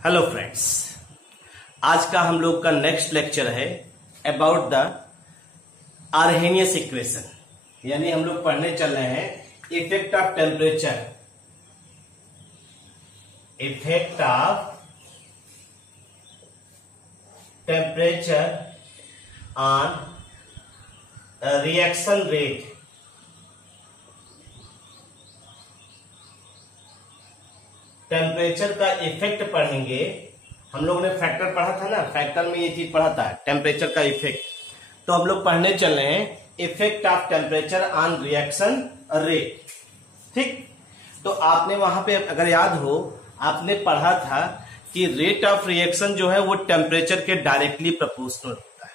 Hello friends, आज का हम लोग का नेक्स्ट लेक्चर है अबाउट द आर्हेनियस इक्वेशन। यानी हम लोग पढ़ने चल रहे हैं effect of temperature, effect of temperature on reaction rate. Temperature का इफेक्ट पढ़ेंगे। हम लोगों ने फैक्टर पढ़ा था ना, फैक्टर में ये चीज पढ़ा था टेम्परेचर का इफेक्ट। तो हम लोग पढ़ने चल रहे हैं effect of temperature on reaction rate. ठीक, तो आपने वहां पे अगर याद हो, आपने पढ़ा था कि रेट ऑफ रिएक्शन जो है वो टेम्परेचर के डायरेक्टली प्रोपोर्शनल होता है।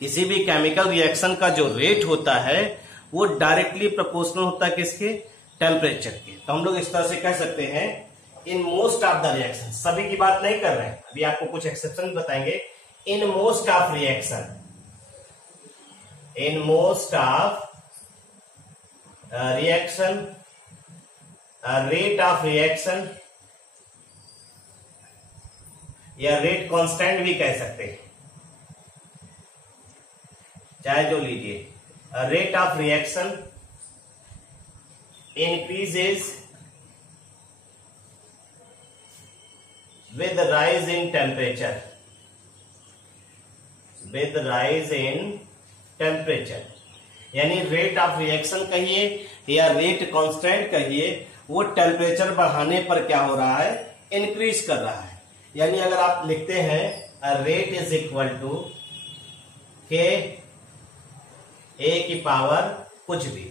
किसी भी केमिकल रिएक्शन का जो रेट होता है वो डायरेक्टली प्रोपोर्शनल होता है किसके? टेम्परेचर के। तो हम लोग इस तरह से कह सकते हैं in most of the reaction, सभी की बात नहीं कर रहे हैं, अभी आपको कुछ एक्सेप्शन बताएंगे। In most of reaction, in most of reaction, rate of reaction या रेट कांस्टेंट भी कह सकते हैं, चाहे जो लीजिए। Rate of reaction increases with rise in temperature, with rise in temperature। यानी रेट ऑफ रिएक्शन कहिए या रेट कांस्टेंट कहिए, वो टेम्परेचर बढ़ाने पर क्या हो रहा है? इंक्रीज कर रहा है। यानी अगर आप लिखते हैं रेट इज इक्वल टू के ए की पावर कुछ भी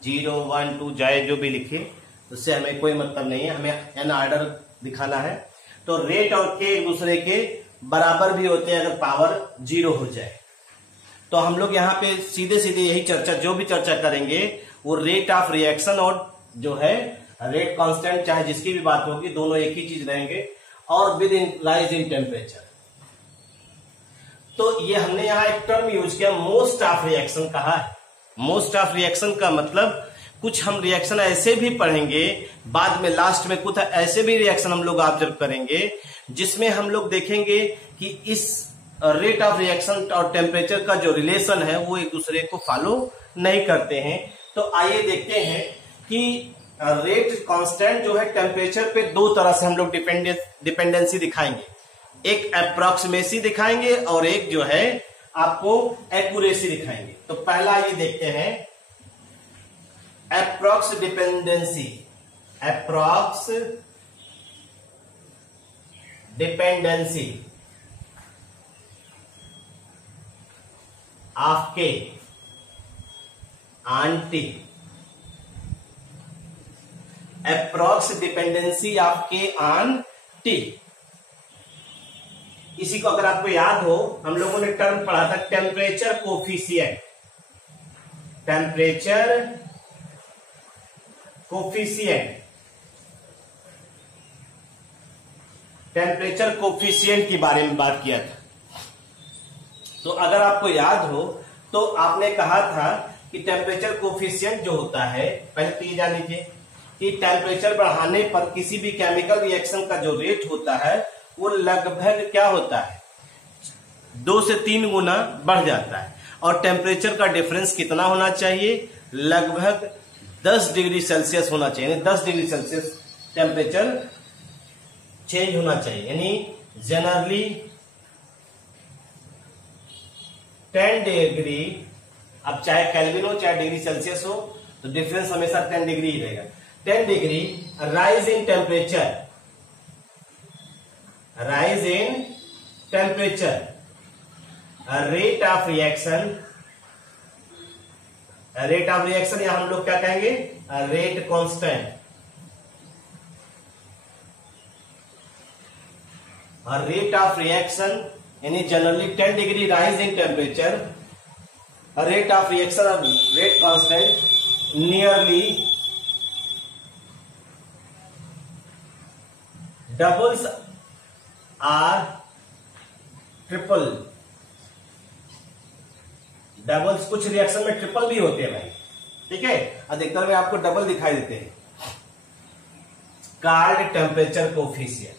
0, 1, 2 जाए जो भी लिखिए, उससे हमें कोई मतलब नहीं है, हमें एन ऑर्डर दिखाना है। तो रेट और के एक दूसरे के बराबर भी होते हैं अगर पावर 0 हो जाए। तो हम लोग यहाँ पे सीधे सीधे यही चर्चा, जो भी चर्चा करेंगे वो रेट ऑफ रिएक्शन और जो है रेट कांस्टेंट, चाहे जिसकी भी बात होगी, दोनों एक ही चीज रहेंगे। और with in rise in temperature, तो ये हमने यहाँ एक टर्म यूज किया, मोस्ट ऑफ रिएक्शन कहा है। मोस्ट ऑफ रिएक्शन का मतलब कुछ हम रिएक्शन ऐसे भी पढ़ेंगे बाद में, लास्ट में कुछ ऐसे भी रिएक्शन हम लोग ऑब्जर्व करेंगे जिसमें हम लोग देखेंगे कि इस रेट ऑफ रिएक्शन और टेम्परेचर का जो रिलेशन है वो एक दूसरे को फॉलो नहीं करते हैं। तो आइए देखते हैं कि रेट कांस्टेंट जो है टेम्परेचर पे दो तरह से हम लोग डिपेंडेंसी दिखाएंगे। एक अप्रोक्सीमेसी दिखाएंगे और एक जो है आपको एक्यूरेसी दिखाएंगे। तो पहला ये देखते हैं approx dependency, approx dependency of K on T, approx dependency of K on T. इसी को अगर आपको याद हो, हम लोगों ने टर्म पढ़ा था temperature coefficient, temperature coefficient, temperature coefficient के बारे में बात किया था। तो अगर आपको याद हो तो आपने कहा था कि टेम्परेचर कोफिशिएंट जो होता है, पहले तो ये जान लीजिए कि टेम्परेचर बढ़ाने पर किसी भी केमिकल रिएक्शन का जो रेट होता है वो लगभग क्या होता है? 2 से 3 गुना बढ़ जाता है। और टेम्परेचर का डिफरेंस कितना होना चाहिए? लगभग 10 डिग्री सेल्सियस होना चाहिए। 10 डिग्री सेल्सियस टेम्परेचर चेंज होना चाहिए। यानी जनरली 10 डिग्री, अब चाहे केल्विन हो चाहे डिग्री सेल्सियस हो, तो डिफरेंस हमेशा 10 डिग्री ही रहेगा। 10 degree rise in temperature, rise in temperature, rate of reaction, rate of reaction या हम लोग क्या कहेंगे? Rate constant. और रेट ऑफ रिएक्शन यानी generally 10 degree rise in temperature, rate of reaction और rate constant nearly doubles or triple. Doubles कुछ reaction में ट्रिपल भी होते हैं भाई, ठीक है, अधिकतर में आपको डबल दिखाई देते हैं। Card temperature coefficient,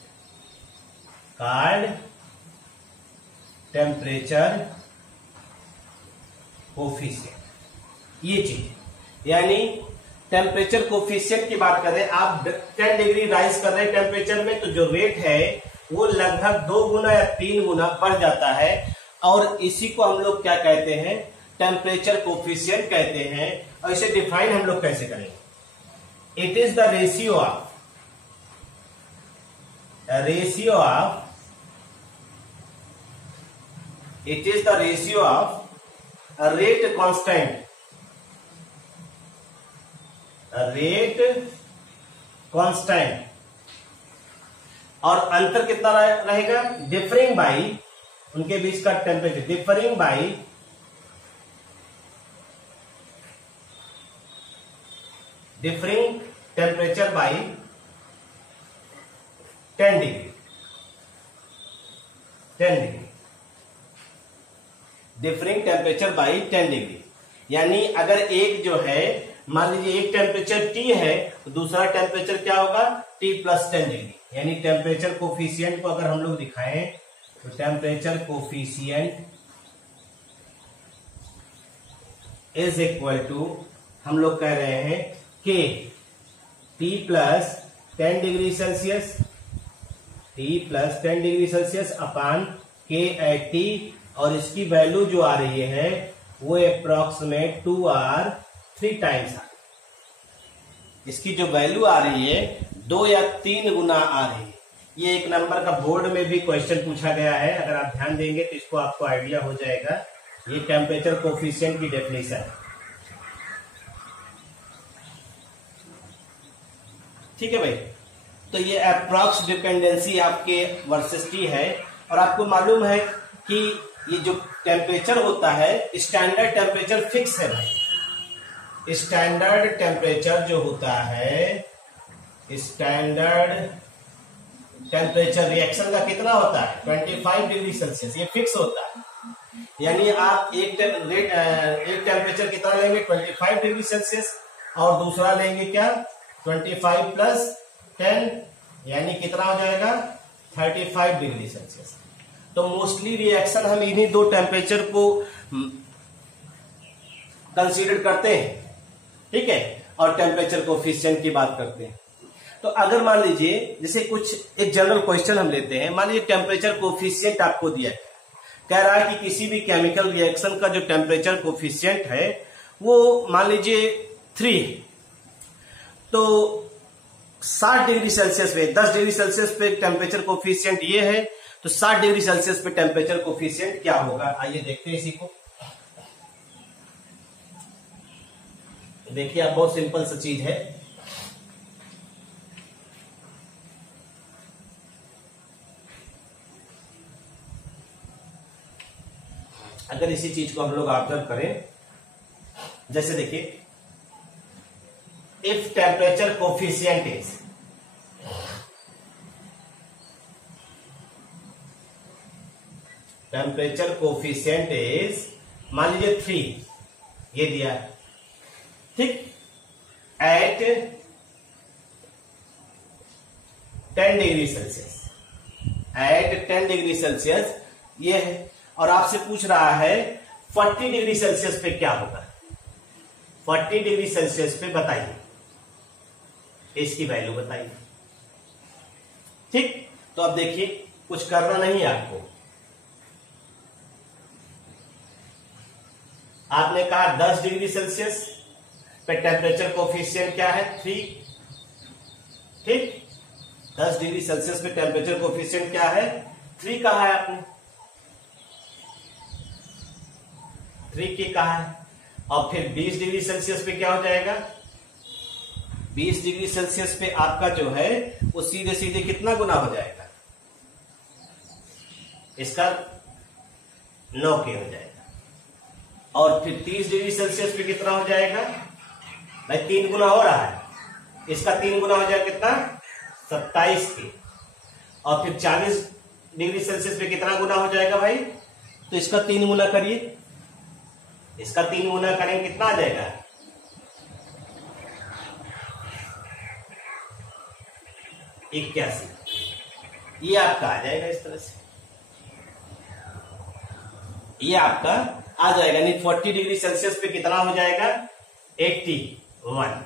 called temperature coefficient. ये चीज यानी टेम्परेचर कोफिशिएंट की बात कर रहे हैं, आप 10 डिग्री राइज कर रहे हैं टेम्परेचर में, तो जो रेट है वो लगभग 2 गुना या 3 गुना बढ़ जाता है, और इसी को हम लोग क्या कहते हैं, टेम्परेचर कोफिशिएंट कहते हैं। और इसे डिफाइन हम लोग कैसे करेंगे, it is the ratio of rate constant और अंतर कितना रहेगा, डिफरिंग बाई, उनके बीच का temperature differing by temperature by 10 degree differing temperature by 10 degree. यानी अगर एक जो है, मान लीजिए एक टेम्परेचर T है तो दूसरा टेम्परेचर क्या होगा, T + 10 डिग्री। यानी टेम्परेचर कोफिशिएंट को अगर हम लोग दिखाएं तो temperature coefficient is equal to, हम लोग कह रहे हैं K T + 10 degree Celsius, T + 10 degree Celsius upon K/T, और इसकी वैल्यू जो आ रही है वो अप्रोक्सीमेट 2 or 3 टाइम्स आ रही है। इसकी जो वैल्यू आ रही है 2 या 3 गुना आ रही है। ये एक नंबर का बोर्ड में भी क्वेश्चन पूछा गया है, अगर आप ध्यान देंगे तो इसको आपको आइडिया हो जाएगा। ये टेम्परेचर कोफिशिएंट की डेफिनेशन है, ठीक है भाई। तो ये अप्रॉक्स डिपेंडेंसी आपके वर्सेस T है, और आपको मालूम है कि ये जो टेम्परेचर होता है, स्टैंडर्ड टेम्परेचर फिक्स है भाई। स्टैंडर्ड टेम्परेचर जो होता है, स्टैंडर्ड टेम्परेचर रिएक्शन का कितना होता है, 25 डिग्री सेल्सियस, ये फिक्स होता है। यानी आप एक टेम्परेचर कितना लेंगे, 25 डिग्री सेल्सियस, और दूसरा लेंगे क्या, 25 + 10, यानी कितना हो जाएगा, 35 डिग्री सेल्सियस। तो मोस्टली रिएक्शन हम इन्हीं 2 टेम्परेचर को कंसीडर करते हैं, ठीक है, और टेम्परेचर कोफिशिएंट की बात करते हैं। तो अगर मान लीजिए, जैसे कुछ एक जनरल क्वेश्चन हम लेते हैं, मान लीजिए टेम्परेचर कोफिशिएंट आपको दिया है, कह रहा है कि किसी भी केमिकल रिएक्शन का जो टेम्परेचर कोफिशिएंट है वो मान लीजिए 3, तो 60 डिग्री सेल्सियस पे, 10 डिग्री सेल्सियस पे टेम्परेचर कोफिशिएंट ये है, तो 60 डिग्री सेल्सियस पे टेम्परेचर कोफिशिएंट क्या होगा, आइए देखते हैं इसी को। देखिए आप, बहुत सिंपल सा चीज है। अगर इसी चीज को हम लोग ऑब्जर्व करें, जैसे देखिए, इफ टेम्परेचर कोफिशिएंट इज मान लीजिए 3, ये दिया है, ठीक, at 10 degree Celsius, at 10 degree Celsius ये है, और आपसे पूछ रहा है 40 डिग्री सेल्सियस पे क्या होगा, 40 डिग्री सेल्सियस पे बताइए, इसकी वैल्यू बताइए, ठीक। तो अब देखिए, कुछ करना नहीं है आपको, आपने कहा 10 डिग्री सेल्सियस पे टेम्परेचर कोफिशिएंट क्या है, 3, ठीक। 10 डिग्री सेल्सियस पे टेम्परेचर कोफिशिएंट क्या है, 3 कहा है आपने, 3 की कहा है। और फिर 20 डिग्री सेल्सियस पे क्या हो जाएगा, 20 डिग्री सेल्सियस पे आपका जो है वो सीधे सीधे कितना गुना हो जाएगा, इसका 9K हो जाएगा। और फिर 30 डिग्री सेल्सियस पे कितना हो जाएगा भाई, 3 गुना हो रहा है, इसका 3 गुना हो जाएगा कितना, 27K। और फिर 40 डिग्री सेल्सियस पे कितना गुना हो जाएगा भाई, तो इसका 3 गुना करिए, इसका 3 गुना करेंगे कितना आ जाएगा, 81। ये आपका आ जाएगा इस तरह से, ये आपका आ जाएगा। यानी 40 डिग्री सेल्सियस पे कितना हो जाएगा, 81।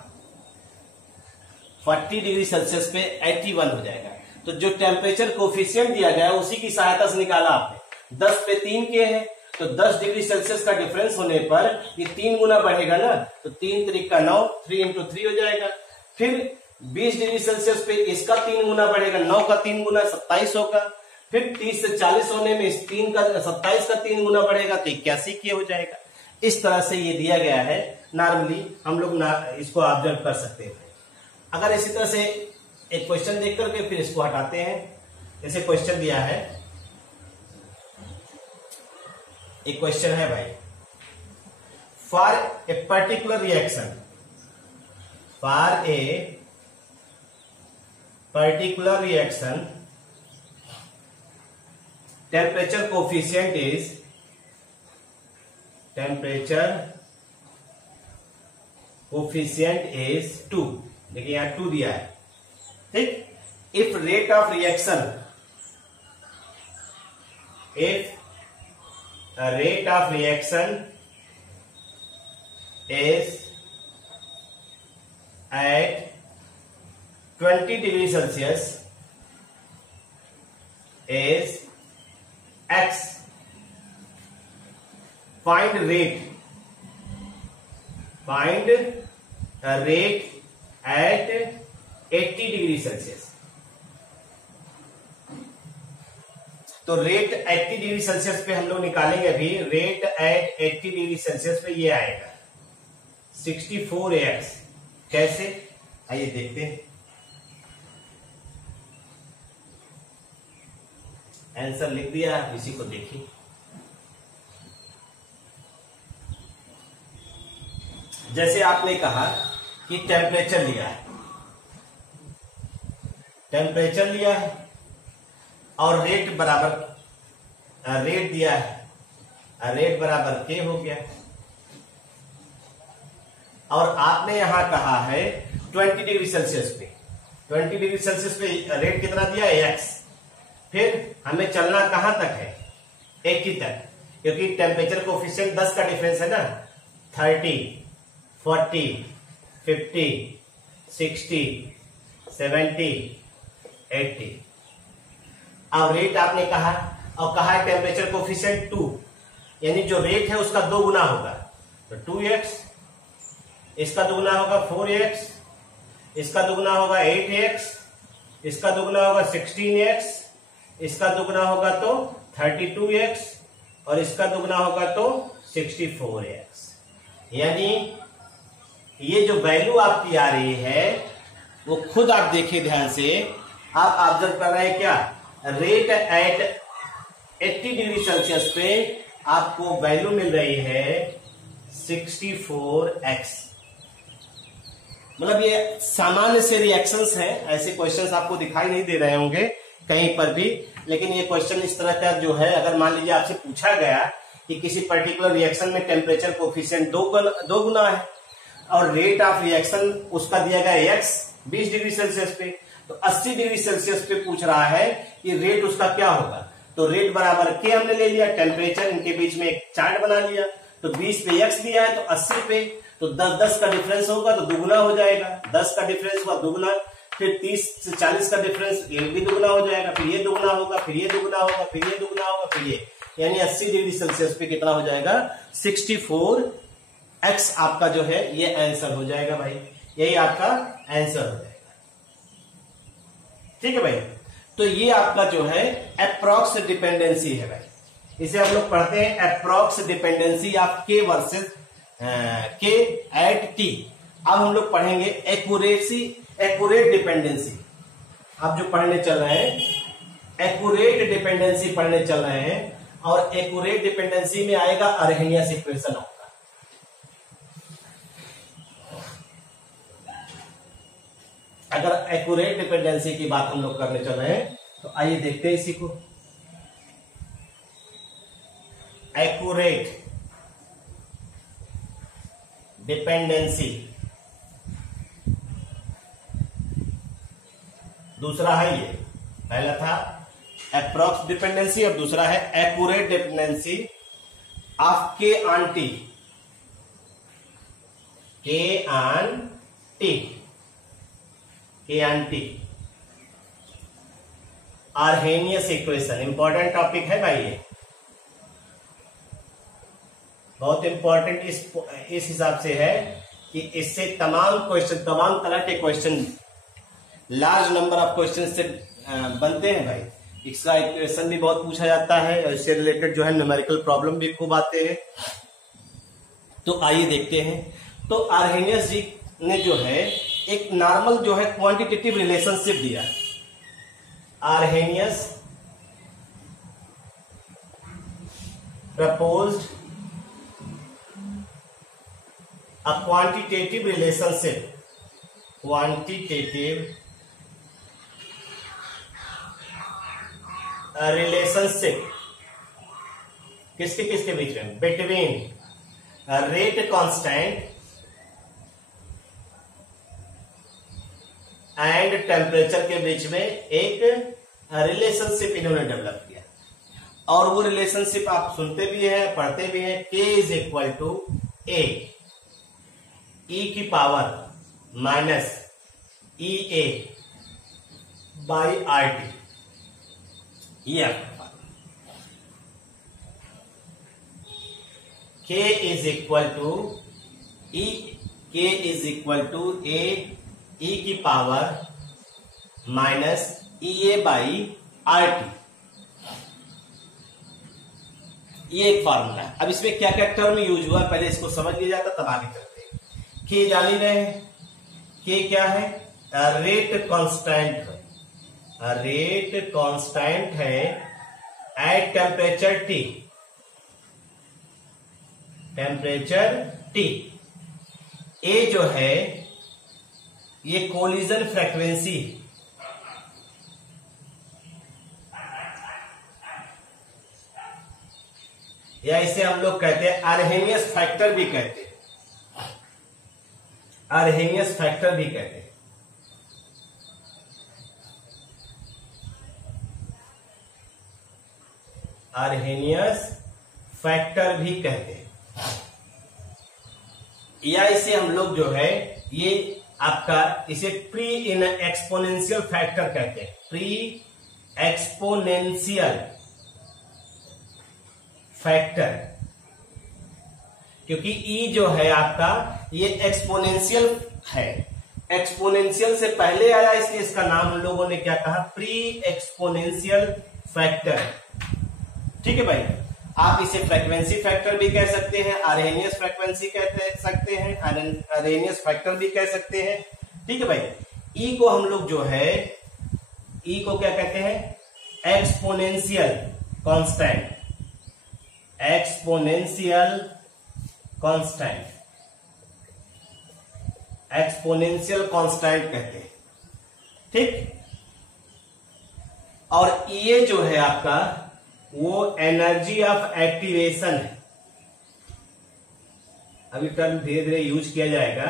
40 डिग्री सेल्सियस पे 81 हो जाएगा। तो जो टेम्परेचर कोफिशिएंट दिया गया है उसी की सहायता से निकाला आपने। 10 पे 3 के है तो 10 डिग्री सेल्सियस का डिफरेंस होने पर ये 3 गुना बढ़ेगा ना, तो 3 3 का 9, 3 इंटू 3 हो जाएगा। फिर 20 डिग्री सेल्सियस पे इसका 3 गुना बढ़ेगा, 9 का 3 गुना 27 होगा। फिर 30 से 40 होने में इस 3 का 27 का 3 गुना बढ़ेगा तो 81 के हो जाएगा। इस तरह से ये दिया गया है, नॉर्मली हम लोग इसको ऑब्जर्व कर सकते हैं। अगर इसी तरह से एक क्वेश्चन देख करके फिर इसको हटाते हैं। जैसे क्वेश्चन दिया है, एक क्वेश्चन है भाई, for a particular reaction, for a particular reaction temperature coefficient is, temperature coefficient is 2। देखिए यहां 2 दिया है, ठीक। If rate of reaction, if rate of reaction is at 20 degree Celsius is X. Find rate at 80 degree Celsius. तो rate 80 degree Celsius पे हम लोग निकालेंगे अभी। रेट एट 80 डिग्री सेल्सियस पे ये आएगा 64x। कैसे, आइए देखते हैं। आंसर लिख दिया, इसी को देखिए। जैसे आपने कहा कि टेम्परेचर लिया है, टेम्परेचर लिया है और रेट बराबर, रेट दिया है, रेट बराबर के हो गया। और आपने यहां कहा है 20 डिग्री सेल्सियस पे, 20 डिग्री सेल्सियस पे रेट कितना दिया है, x। फिर हमें चलना कहां तक है, 80 तक, क्योंकि टेम्परेचर कोफिशिएंट 10 का डिफरेंस है ना। 30, 40, 50, 60, 70, 80। अब रेट आपने कहा और कहा है टेम्परेचर कोफिशिएंट 2, यानी जो रेट है उसका 2 गुना होगा, तो 2x, इसका दुगुना होगा 4x, इसका दुगुना होगा 8x, इसका दुगुना होगा 16x, इसका दुगुना होगा तो 32x और इसका दुगुना होगा तो 64x। यानी ये जो वैल्यू आपकी आ रही है वो खुद आप देखिए ध्यान से, आप ऑब्जर्व कर रहे हैं क्या, रेट एट 80 डिग्री सेल्सियस पे आपको वैल्यू मिल रही है 64x। मतलब ये सामान्य से रिएक्शंस हैं, ऐसे क्वेश्चंस आपको दिखाई नहीं दे रहे होंगे कहीं पर भी, लेकिन ये क्वेश्चन इस तरह का जो है, अगर मान लीजिए आपसे पूछा गया कि किसी पर्टिकुलर रिएक्शन में टेम्परेचर कोफिशिएंट 2 गुना है और रेट ऑफ रिएक्शन उसका दिया गया x 20 डिग्री सेल्सियस पे, तो 80 डिग्री सेल्सियस पे पूछ रहा है कि रेट उसका क्या होगा। तो रेट बराबर के हमने ले लिया, टेम्परेचर इनके बीच में एक चार्ट बना लिया, तो 20 पे x दिया है तो 80 पे, तो 10 का डिफरेंस होगा तो दुगुना हो जाएगा, 10 का डिफरेंस हुआ दुगुना, फिर 30 से 40 का डिफरेंस ये भी दुगुना हो जाएगा, फिर ये दुगुना होगा, फिर ये दुगुना होगा, फिर ये दुगुना होगा, फिर ये, यानी 80 डिग्री सेल्सियस पे कितना हो जाएगा, 64x आपका जो है ये आंसर हो जाएगा भाई, यही आपका आंसर हो जाएगा। ठीक है भाई, तो ये आपका जो है अप्रॉक्स डिपेंडेंसी है भाई, इसे हम लोग पढ़ते हैं अप्रॉक्स डिपेंडेंसी ऑफ के वर्सेस के एट टी। अब हम लोग पढ़ेंगे एक्यूरेट डिपेंडेंसी। अब जो पढ़ने चल रहे हैं एक्यूरेट डिपेंडेंसी पढ़ने चल रहे हैं, और एक्यूरेट डिपेंडेंसी में आएगा अरहेनियस इक्वेशन होगा। अगर एक्यूरेट डिपेंडेंसी की बात हम लोग करने चल रहे हैं तो आइए देखते हैं इसी को। एक्यूरेट डिपेंडेंसी, दूसरा है ये, पहला था अप्रॉक्स डिपेंडेंसी और दूसरा है accurate dependency of K on T. के ऑन टी, के on T, Arrhenius equation. Important topic है भाई, ये बहुत इंपॉर्टेंट इस हिसाब से है कि इससे तमाम क्वेश्चन, तमाम तरह के question, large number of question से बनते हैं भाई। इसका इक्वेशन भी बहुत पूछा जाता है और इससे रिलेटेड जो है न्यूमेरिकल प्रॉब्लम भी खूब आते हैं। तो आइए देखते हैं। तो आर्हेनियस जी ने जो है एक नॉर्मल जो है क्वांटिटेटिव रिलेशनशिप दिया। Arrhenius proposed a quantitative relationship, quantitative relationship किसके किसके बीच में, between rate constant and temperature के बीच में एक रिलेशनशिप इन्होंने डेवलप किया। और वो रिलेशनशिप आप सुनते भी हैं, पढ़ते भी हैं। K is equal to A E की power minus E A by R T, ये आपका K is equal to E, K is equal to A E की power minus E A by R T, ये एक formula है। अब इसमें क्या क्या टर्म यूज हुआ पहले इसको समझ लिया जाता, तब आगे चलते हैं। के जान ही रहे हैं, के क्या है, रेट कांस्टेंट है, रेट कांस्टेंट है at temperature T, temperature T. A जो है ये कोलिजन फ्रीक्वेंसी, या इसे हम लोग कहते हैं आर्हेनियस फैक्टर भी कहते हैं, आर्हेनियस फैक्टर भी कहते हैं। आर्हेनियस फैक्टर भी कहते हैं, या इसे हम लोग जो है ये आपका इसे प्री इन एक्सपोनेंशियल फैक्टर कहते हैं, प्री एक्सपोनेंशियल फैक्टर, क्योंकि ई जो है आपका ये एक्सपोनेंशियल है, एक्सपोनेंशियल से पहले आया, इसलिए इसका नाम हम लोगों ने क्या कहा, प्री एक्सपोनेंशियल फैक्टर। ठीक है भाई, आप इसे फ्रीक्वेंसी फैक्टर भी कह सकते हैं, आर्हेनियस फ्रीक्वेंसी कह सकते हैं, आर्हेनियस फैक्टर भी कह सकते हैं। ठीक है भाई, ई को हम लोग जो है, ई को क्या कहते हैं, exponential constant, exponential constant, exponential constant कहते हैं। ठीक, और ये जो है आपका वो एनर्जी ऑफ एक्टिवेशन है। अभी टर्म धीरे धीरे यूज किया जाएगा,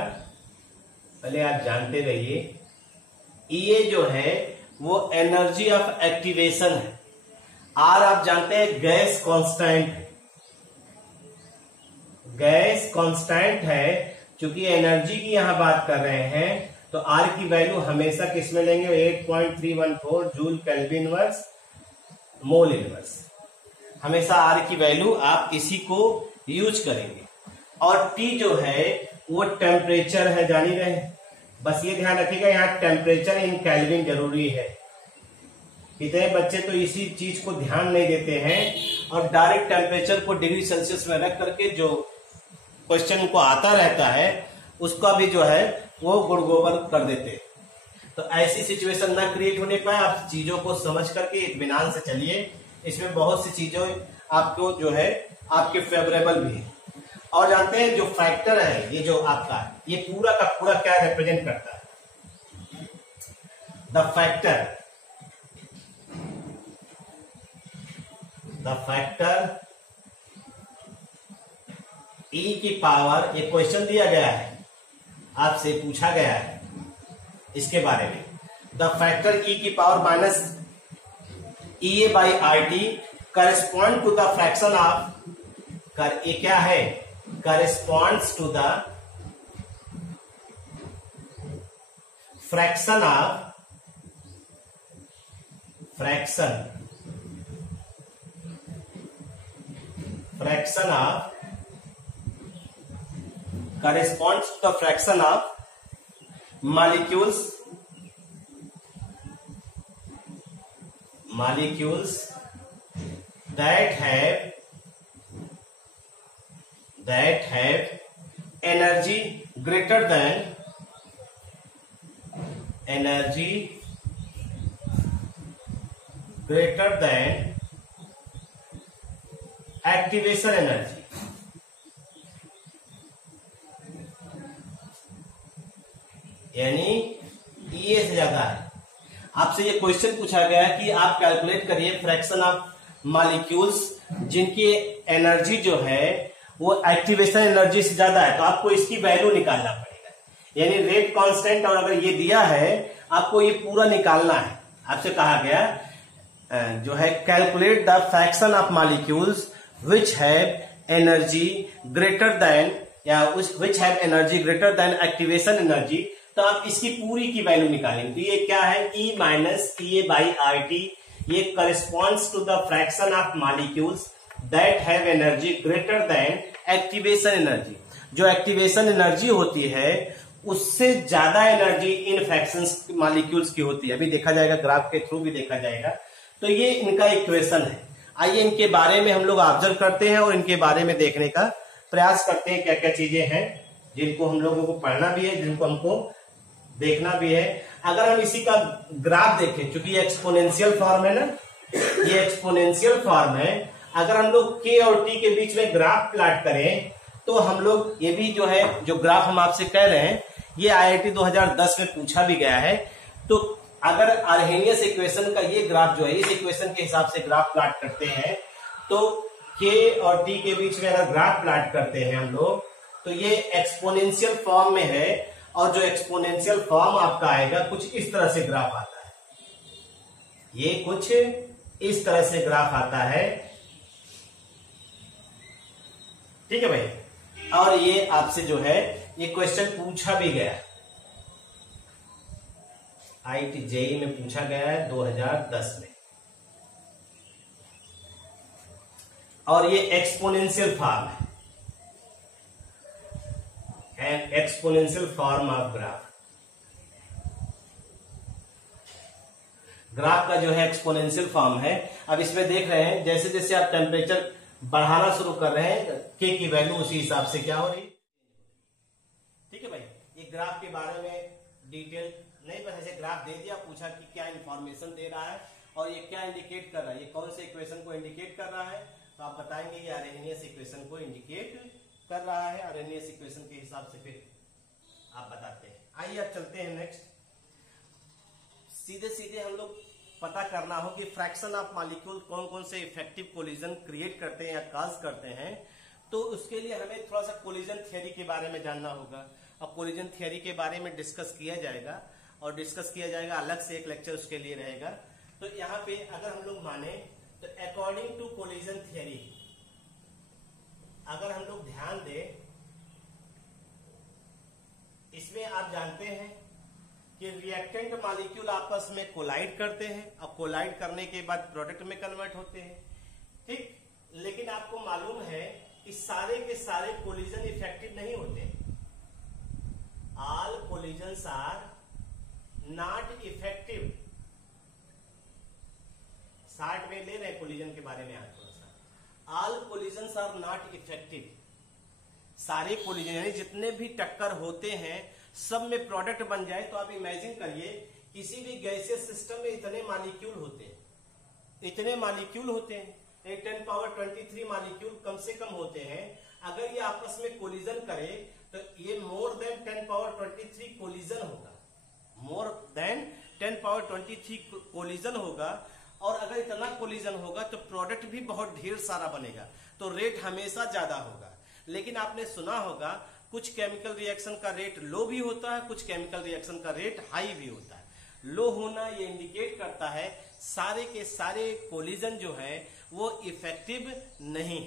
पहले आप जानते रहिए। ये जो है वो एनर्जी ऑफ एक्टिवेशन है। आर आप जानते हैं गैस कांस्टेंट, गैस कांस्टेंट है। चूंकि एनर्जी की यहां बात कर रहे हैं तो आर की वैल्यू हमेशा किसमें लेंगे, 8.314 joule kelvin inverse mole inverse, हमेशा आर की वैल्यू आप इसी को यूज करेंगे। और टी जो है वो टेम्परेचर है, जान ही रहे। बस ये ध्यान रखिएगा यहाँ टेम्परेचर इन केल्विन जरूरी है। कितने बच्चे तो इसी चीज को ध्यान नहीं देते हैं और डायरेक्ट टेम्परेचर को डिग्री सेल्सियस में रख करके जो क्वेश्चन को आता रहता है उसका भी जो है वो गुड़गोबर कर देते हैं। तो ऐसी सिचुएशन ना क्रिएट होने पाए, आप चीजों को समझ करके इत्मीनान से चलिए। इसमें बहुत सी चीजें आपको जो है आपके फेवरेबल भी है। और जानते हैं जो फैक्टर है, ये जो आपका ये पूरा का पूरा क्या रिप्रेजेंट करता है, द फैक्टर, द फैक्टर ई की पावर, ये क्वेश्चन दिया गया है, आपसे पूछा गया है इसके बारे में। द फैक्टर ई की power minus EA by RT correspond to the fraction of, ये क्या है, corresponds to the fraction of corresponds to the fraction of molecules that have energy greater than activation energy. यानी ये से ज्यादा है। आपसे ये क्वेश्चन पूछा गया कि आप कैलकुलेट करिए फ्रैक्शन ऑफ मॉलिक्यूल्स जिनकी एनर्जी जो है वो एक्टिवेशन एनर्जी से ज्यादा है, तो आपको इसकी वैल्यू निकालना पड़ेगा। यानी रेट कांस्टेंट, और अगर ये दिया है आपको ये पूरा निकालना है। आपसे कहा गया जो है calculate the fraction of molecules which have energy greater than या which have energy greater than activation energy, तो आप इसकी पूरी की वैल्यू निकालेंगे। तो ये क्या है, E minus EA by RT, ये corresponds to the fraction of molecules that have energy greater than activation energy. जो एक्टिवेशन एनर्जी होती है उससे ज्यादा एनर्जी इन फ्रैक्शंस मॉलिक्यूल्स की होती है। अभी देखा जाएगा, ग्राफ के थ्रू भी देखा जाएगा। तो ये इनका इक्वेशन है। आइए इनके बारे में हम लोग ऑब्जर्व करते हैं और इनके बारे में देखने का प्रयास करते हैं क्या क्या चीजें हैं जिनको हम लोगों को पढ़ना भी है, जिनको हमको देखना भी है। अगर हम इसी का ग्राफ देखें, क्योंकि ये एक्सपोनेंशियल फॉर्म है ना, ये एक्सपोनेंशियल फॉर्म है। अगर हम लोग K और T के बीच में ग्राफ प्लॉट करें तो हम लोग ये भी जो है, जो ग्राफ हम आपसे कह रहे हैं, ये IIT 2010 में पूछा भी गया है। तो अगर आर्हेनियस इक्वेशन का ये ग्राफ जो है, इस इक्वेशन के हिसाब से ग्राफ प्लॉट करते हैं, तो K और T के बीच में अगर ग्राफ प्लॉट करते हैं हम लोग, तो ये एक्सपोनेंशियल फॉर्म में है। और जो एक्सपोनेंशियल फॉर्म आपका आएगा कुछ इस तरह से ग्राफ आता है, ये कुछ इस तरह से ग्राफ आता है। ठीक है भाई। और ये आपसे जो है ये क्वेश्चन पूछा भी गया, IIT JEE में पूछा गया है 2010 में। और ये एक्सपोनेंशियल फॉर्म है, N exponential form of graph का जो है एक्सपोनेंशियल फॉर्म है। अब इसमें देख रहे हैं जैसे जैसे आप टेम्परेचर बढ़ाना शुरू कर रहे हैं, K की वैल्यू उसी हिसाब से क्या हो रही। ठीक है भाई। ये ग्राफ के बारे में डिटेल नहीं, बस ऐसे ग्राफ दे दिया, पूछा कि क्या इंफॉर्मेशन दे रहा है और ये क्या इंडिकेट कर रहा है, ये कौन से इक्वेशन को इंडिकेट कर रहा है, तो आप बताएंगे ये आर्हेनियस इक्वेशन को इंडिकेट कर रहा है। आर्हेनियस इक्वेशन के हिसाब से फिर आप बताते हैं। आइए अब चलते हैं नेक्स्ट। सीधे सीधे हम लोग पता करना हो कि फ्रैक्शन ऑफ मॉलिक्यूल कौन कौन से इफेक्टिव कोलिजन क्रिएट करते हैं या काज करते हैं। तो उसके लिए हमें थोड़ा सा कोलिजन थियरी के बारे में जानना होगा, और कोलिजन थियरी के बारे में डिस्कस किया जाएगा, और डिस्कस किया जाएगा अलग से एक लेक्चर उसके लिए रहेगा। तो यहाँ पे अगर हम लोग माने तो अकॉर्डिंग टू कोलिजन थियरी, अगर हम लोग ध्यान दें, इसमें आप जानते हैं कि रिएक्टेंट मॉलिक्यूल आपस में कोलाइड करते हैं, अब कोलाइड करने के बाद प्रोडक्ट में कन्वर्ट होते हैं। ठीक, लेकिन आपको मालूम है कि सारे के सारे कोलिजन इफेक्टिव नहीं होते। All collisions are not effective. Short में ले रहे हैं कोलिजन के बारे में आज थोड़ा सा। All collisions are not effective. सारे कोलिजन यानी जितने भी टक्कर होते हैं सब में प्रोडक्ट बन जाए, तो आप इमेजिन करिए किसी भी गैसियस सिस्टम में इतने मॉलिक्यूल होते हैं, 10 पावर 23 मॉलिक्यूल कम से कम होते हैं। अगर ये आपस में कोलिजन करे तो ये मोर देन 10 पावर 23 कोलिजन होगा, मोर देन 10 पावर 23 कोलिजन होगा। और अगर इतना कोलिजन होगा तो प्रोडक्ट भी बहुत ढेर सारा बनेगा, तो रेट हमेशा ज्यादा होगा। लेकिन आपने सुना होगा कुछ केमिकल रिएक्शन का रेट लो भी होता है, कुछ केमिकल रिएक्शन का रेट हाई भी होता है। लो होना ये इंडिकेट करता है सारे के सारे कोलिजन जो है वो इफेक्टिव नहीं,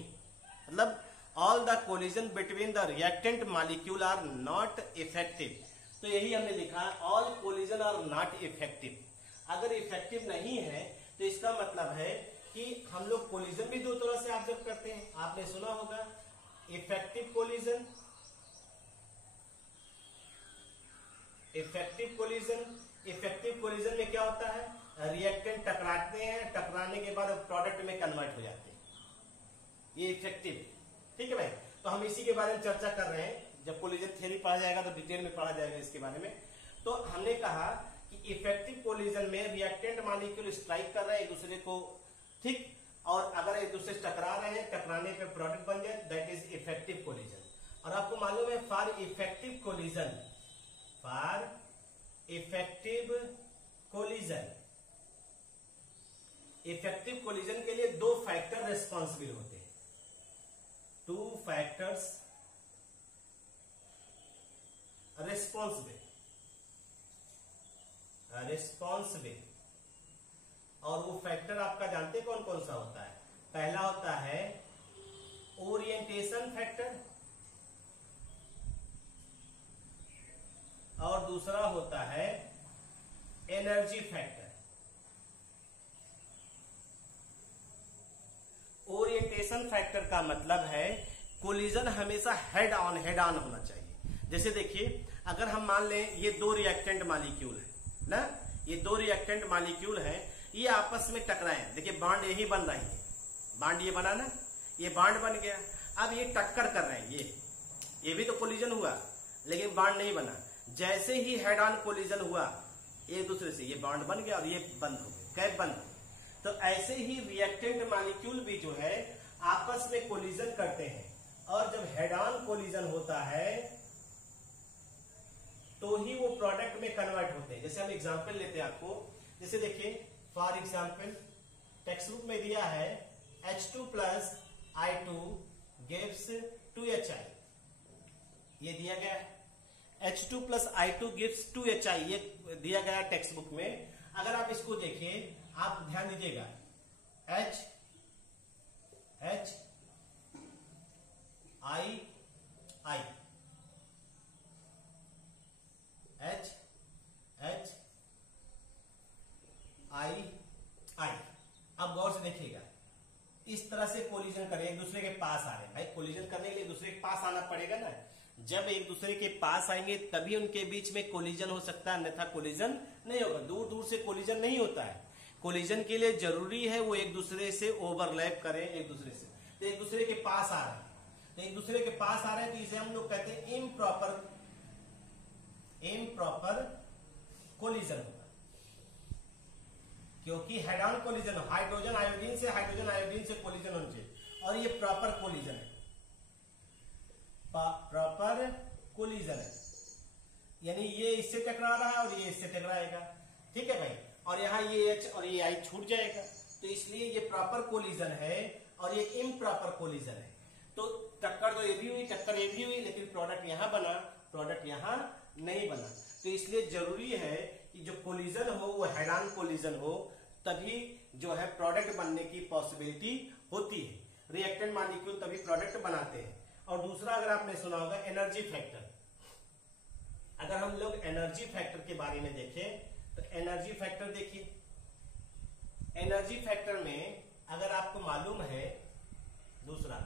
मतलब all the collision between the reactant molecule are not effective. तो यही हमने लिखा, all collision are not effective. अगर इफेक्टिव नहीं है तो इसका मतलब है कि हम लोग कोलिजन भी दो तरह से ऑब्जर्व करते हैं। आपने सुना होगा effective collision, effective collision. Effective collision में क्या होता है, रिएक्टेंट टकराते हैं, टकराने के बाद प्रोडक्ट में कन्वर्ट हो जाते हैं, ये इफेक्टिव। ठीक है भाई, तो हम इसी के बारे में चर्चा कर रहे हैं। जब कोलिजन थ्योरी पढ़ा जाएगा तो डिटेल में पढ़ा जाएगा इसके बारे में। तो हमने कहा कि इफेक्टिव कोलिजन में रिएक्टेंट मॉलिक्यूल स्ट्राइक कर रहे हैं एक दूसरे को, ठीक, और अगर एक दूसरे से टकरा रहे हैं, टकराने पे प्रोडक्ट बन जाए, दैट इज इफेक्टिव कोलिजन। और आपको मालूम है for effective collision, for effective collision, effective collision के लिए दो फैक्टर रिस्पॉन्सिबल होते हैं, टू फैक्टर्स रिस्पॉन्सिबल, और वो फैक्टर आपका जानते कौन कौन सा होता है। पहला होता है ओरिएंटेशन फैक्टर और दूसरा होता है एनर्जी फैक्टर। ओरिएंटेशन फैक्टर का मतलब है कोलिजन हमेशा हेड ऑन होना चाहिए। जैसे देखिए, अगर हम मान लें ये दो रिएक्टेंट मॉलिक्यूल है ना, ये दो रिएक्टेंट मॉलिक्यूल है, ये आपस में टकराए, देखिए बांड यही बन रही है, बांड ये बना ना, ये बांड बन गया। अब ये टक्कर कर रहे हैं, ये भी तो कोलिजन हुआ लेकिन बांड नहीं बना। जैसे ही हेड ऑन कोलिजन हुआ एक दूसरे से, ये बांड बन गया और ये बंद हो गए, कैप बंद हो गए। तो ऐसे ही रिएक्टेंट मॉलिक्यूल भी जो है आपस में कोलिजन करते हैं, और जब हेड ऑन कोलिजन होता है तो ही वो प्रोडक्ट में कन्वर्ट होते हैं। जैसे हम एग्जांपल लेते हैं आपको, जैसे देखिए फॉर एग्जांपल टेक्स्ट बुक में दिया है H2 plus I2 gives 2HI, ये दिया गया है। H2 plus I2 gives 2HI, ये दिया गया टेक्स्ट बुक में। अगर आप इसको देखिए, आप ध्यान दीजिएगा, H I I H I I। अब गौर से देखिएगा, इस तरह से कोलिजन करें, एक दूसरे के पास आ रहे हैं। भाई कोलिजन करने के लिए एक दूसरे के पास आना पड़ेगा ना, जब एक दूसरे के पास आएंगे तभी उनके बीच में कोलिजन हो सकता है, अन्यथा कोलिजन नहीं होगा। दूर दूर से कोलिजन नहीं होता है। कोलिजन के लिए जरूरी है वो एक दूसरे से ओवरलैप करें, एक दूसरे से। तो एक दूसरे के पास आ रहे हैं, तो एक दूसरे के पास आ रहे हैं, तो इसे हम लोग कहते हैं इम्प्रॉपर कोलिजन होगा, क्योंकि head on collision, hydrogen iodine से हाइड्रोजन आयोडीन से कोलिजन होना चाहिए, और ये प्रॉपर कोलिजन है, प्रॉपर कोलिजन है, यानी ये इससे टकरा रहा है और ये इससे टकराएगा। ठीक है भाई, और यहां ये H और ये I छूट जाएगा, तो इसलिए ये प्रॉपर कोलिजन है और ये इम्प्रॉपर कोलिजन है। तो टक्कर तो ये भी हुई, टक्कर ये भी हुई, लेकिन प्रोडक्ट यहां बना, प्रोडक्ट यहां नहीं बना। तो इसलिए जरूरी है कि जो कोलिजन हो वो हेड ऑन कोलिजन हो, तभी जो है प्रोडक्ट बनने की पॉसिबिलिटी होती है। रिएक्टेंट मॉलिक्यूल तभी प्रोडक्ट बनाते हैं। और दूसरा, अगर आपने सुना होगा एनर्जी फैक्टर। अगर हम लोग एनर्जी फैक्टर के बारे में देखें तो एनर्जी फैक्टर देखिए, एनर्जी फैक्टर में अगर आपको मालूम है, दूसरा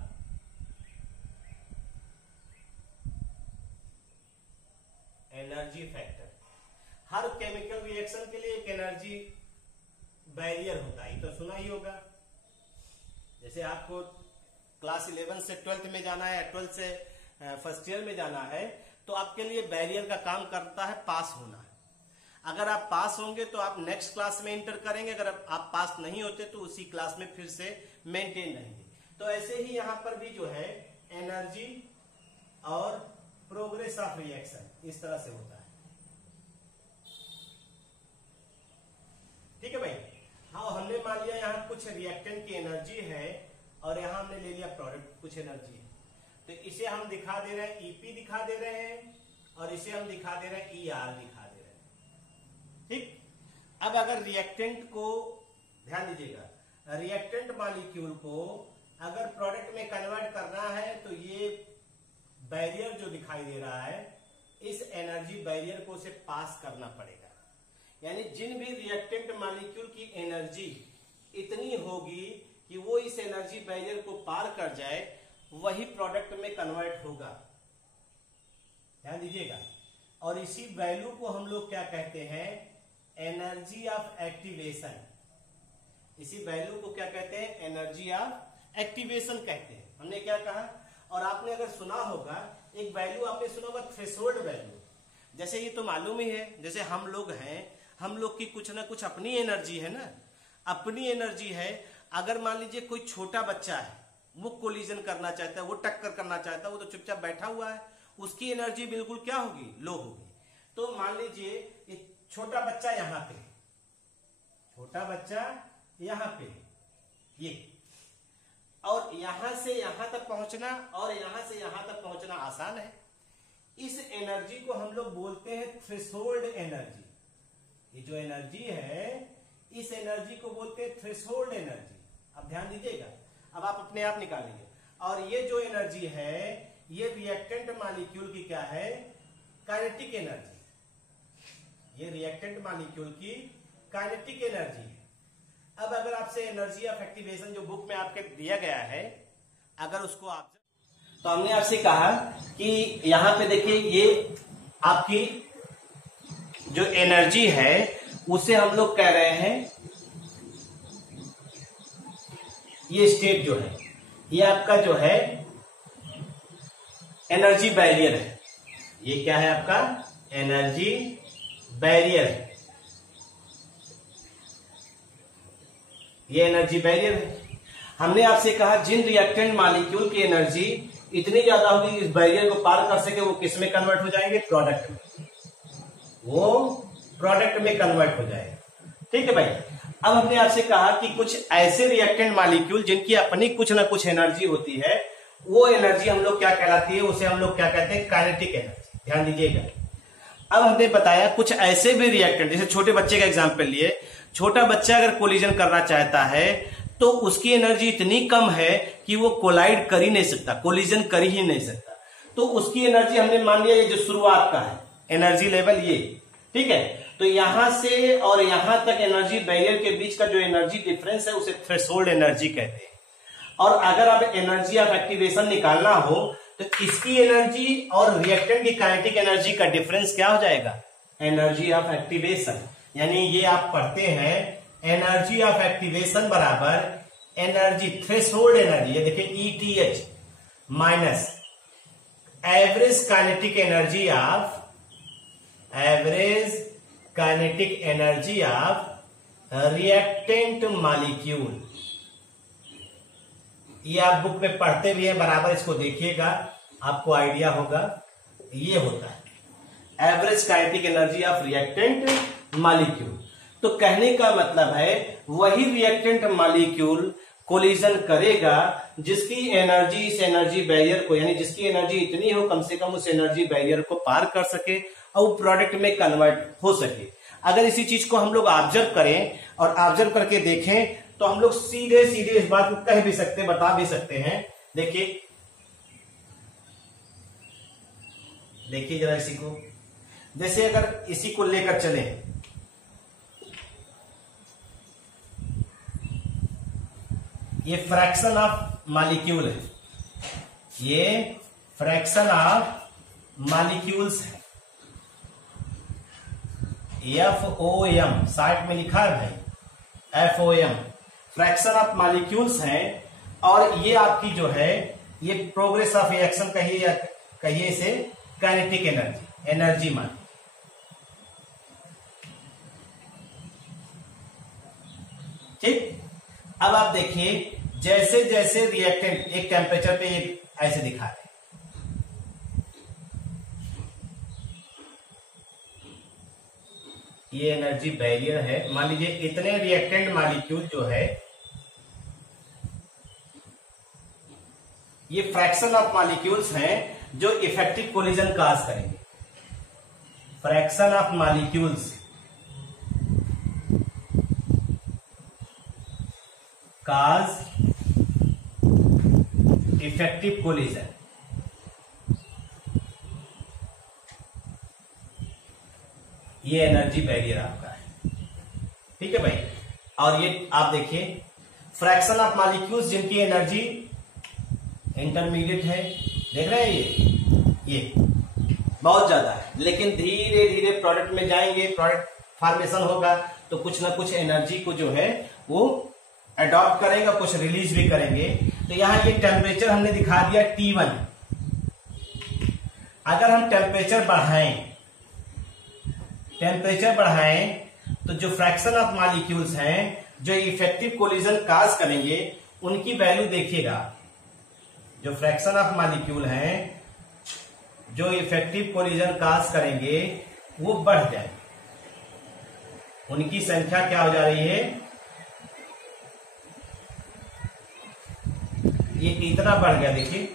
एनर्जी फैक्टर, हर केमिकल रिएक्शन के लिए एक एनर्जी बैरियर होता है, तो सुना ही होगा। जैसे आपको क्लास 11 से 12th में जाना है, 12th से फर्स्ट ईयर में जाना है, तो आपके लिए बैरियर का काम करता है पास होना। अगर आप पास होंगे तो आप नेक्स्ट क्लास में एंटर करेंगे, अगर आप पास नहीं होते तो उसी क्लास में फिर से मेंटेन रहेंगे। तो ऐसे ही यहां पर भी जो है एनर्जी और प्रोग्रेस ऑफ रिएक्शन इस तरह से होता है। ठीक है भाई। हाँ, हमने मान लिया यहां कुछ रिएक्टेंट की एनर्जी है और यहां हमने ले लिया प्रोडक्ट कुछ एनर्जी है, तो इसे हम दिखा दे रहे हैं ईपी दिखा दे रहे हैं और इसे हम दिखा दे रहे हैं ER दिखा दे रहे हैं। ठीक, अब अगर रिएक्टेंट को ध्यान दीजिएगा, रिएक्टेंट मॉलिक्यूल को अगर प्रोडक्ट में कन्वर्ट करना है तो ये बैरियर जो दिखाई दे रहा है, इस एनर्जी बैरियर को उसे पास करना पड़ेगा। यानी जिन भी रिएक्टेंट मॉलिक्यूल की एनर्जी इतनी होगी कि वो इस एनर्जी बैरियर को पार कर जाए, वही प्रोडक्ट में कन्वर्ट होगा। ध्यान दीजिएगा। और इसी वैल्यू को हम लोग क्या कहते हैं, एनर्जी ऑफ एक्टिवेशन। इसी वैल्यू को क्या कहते हैं, एनर्जी ऑफ एक्टिवेशन कहते हैं। हमने क्या कहा, और आपने अगर सुना होगा एक वैल्यू आपने सुना होगा थ्रेशोल्ड वैल्यू। जैसे ये तो मालूम ही है, जैसे हम लोग हैं, हम लोग की कुछ ना कुछ अपनी एनर्जी है ना, अपनी एनर्जी है। अगर मान लीजिए कोई छोटा बच्चा है, वो कोलिजन करना चाहता है, वो टक्कर करना चाहता है, वो तो चुपचाप बैठा हुआ है, उसकी एनर्जी बिल्कुल क्या होगी, लो होगी। तो मान लीजिए ये छोटा बच्चा यहां पे, छोटा बच्चा यहां पे, ये, और यहां से यहां तक पहुंचना और यहां से यहां तक पहुंचना आसान है। इस एनर्जी को हम लोग बोलते हैं थ्रेशोल्ड एनर्जी। ये जो एनर्जी है, इस एनर्जी को बोलते हैं थ्रेशोल्ड एनर्जी। अब ध्यान दीजिएगा, अब आप अपने आप निकालेंगे। और ये जो एनर्जी है, ये रिएक्टेंट मॉलिक्यूल की क्या है, काइनेटिक एनर्जी। ये रिएक्टेंट मॉलिक्यूल की काइनेटिक एनर्जी है। अब अगर आपसे एनर्जी ऑफ एक्टिवेशन जो बुक में आपके दिया गया है, अगर उसको आप, तो हमने आपसे कहा कि यहां पे देखिए, ये आपकी जो एनर्जी है उसे हम लोग कह रहे हैं, ये स्टेट जो है, ये आपका जो है एनर्जी बैरियर है। ये क्या है आपका, एनर्जी बैरियर है। ये एनर्जी बैरियर है। हमने आपसे कहा जिन रिएक्टेंट मॉलिक्यूल की एनर्जी इतनी ज्यादा होगी इस बैरियर को पार कर सके, वो किस में कन्वर्ट हो जाएंगे, प्रोडक्ट में। वो प्रोडक्ट में कन्वर्ट हो जाएगा। ठीक है भाई। अब हमने आपसे कहा कि कुछ ऐसे रिएक्टेंट मॉलिक्यूल जिनकी अपनी कुछ ना कुछ एनर्जी होती है, वो एनर्जी हम लोग क्या कहलाती है, उसे हम लोग क्या कहते हैं, काइनेटिक एनर्जी। ध्यान दीजिएगा। अब हमने बताया कुछ ऐसे भी रिएक्टेंट, जैसे छोटे बच्चे का एग्जांपल लिए, छोटा बच्चा अगर कोलिजन करना चाहता है तो उसकी एनर्जी इतनी कम है कि वो कोलाइड कर ही नहीं सकता, कोलिजन कर ही नहीं सकता। तो उसकी एनर्जी हमने मान लिया ये जो शुरुआत का है एनर्जी लेवल, ये ठीक है। तो यहां से और यहां तक एनर्जी बैरियर के बीच का जो एनर्जी डिफरेंस है उसे थ्रेशोल्ड एनर्जी कहते हैं। और अगर अब एनर्जी ऑफ एक्टिवेशन निकालना हो तो इसकी एनर्जी और रिएक्टेंट की काइनेटिक एनर्जी का डिफरेंस क्या हो जाएगा, एनर्जी ऑफ एक्टिवेशन। यानी ये आप पढ़ते हैं, एनर्जी ऑफ एक्टिवेशन बराबर एनर्जी थ्रेशोल्ड एनर्जी, ये देखिए ETH minus average kinetic energy of, average kinetic energy of reactant molecule. ये आप बुक में पढ़ते भी हैं, बराबर इसको देखिएगा, आपको आइडिया होगा। ये होता है average kinetic energy of reactant molecule. तो कहने का मतलब है वही रिएक्टेंट मॉलिक्यूल कोलिजन करेगा जिसकी एनर्जी इस एनर्जी बैरियर को, यानी जिसकी एनर्जी इतनी हो कम से कम उस एनर्जी बैरियर को पार कर सके और प्रोडक्ट में कन्वर्ट हो सके। अगर इसी चीज को हम लोग ऑब्जर्व करें और ऑब्जर्व करके देखें तो हम लोग सीधे सीधे इस बात को कह भी सकते, बता भी सकते हैं। देखिए देखिए जरा इसी को, जैसे अगर इसी को लेकर चले, ये फ्रैक्शन ऑफ मॉलिक्यूल है, ये फ्रैक्शन ऑफ मॉलिक्यूल्स है, FOM साइट में लिखा है भाई, FOM फ्रैक्शन ऑफ मॉलिक्यूल्स हैं। और ये आपकी जो है ये प्रोग्रेस ऑफ रिएक्शन कहिए या कहिए इसे काइनेटिक एनर्जी, एनर्जी मान। ठीक। अब आप देखिए जैसे जैसे रिएक्टेंट एक टेम्परेचर पे ऐसे दिखा रहे हैं, ये एनर्जी बैरियर है। मान लीजिए इतने रिएक्टेंट मॉलिक्यूल जो है, ये फ्रैक्शन ऑफ मॉलिक्यूल्स हैं जो इफेक्टिव कोलिजन काज करेंगे। Fraction of molecules cause effective collision. ये एनर्जी बैरियर आपका है, ठीक है भाई। और ये आप देखिए फ्रैक्शन ऑफ मॉलिक्यूल्स जिनकी एनर्जी इंटरमीडिएट है, देख रहे हैं ये बहुत ज्यादा है, लेकिन धीरे धीरे प्रोडक्ट में जाएंगे, प्रोडक्ट फॉर्मेशन होगा तो कुछ ना कुछ एनर्जी को जो है वो अडॉप्ट करेंगे, कुछ रिलीज भी करेंगे। तो यहाँ ये टेम्परेचर हमने दिखा दिया T1। अगर हम टेम्परेचर बढ़ाएं तो जो फ्रैक्शन ऑफ मॉलिक्यूल्स हैं जो इफेक्टिव कोलिजन काज करेंगे उनकी वैल्यू देखिएगा। जो फ्रैक्शन ऑफ मॉलिक्यूल हैं जो इफेक्टिव कोलिजन काज करेंगे वो बढ़ जाए, उनकी संख्या क्या हो जा रही है, ये इतना बढ़ गया। देखिए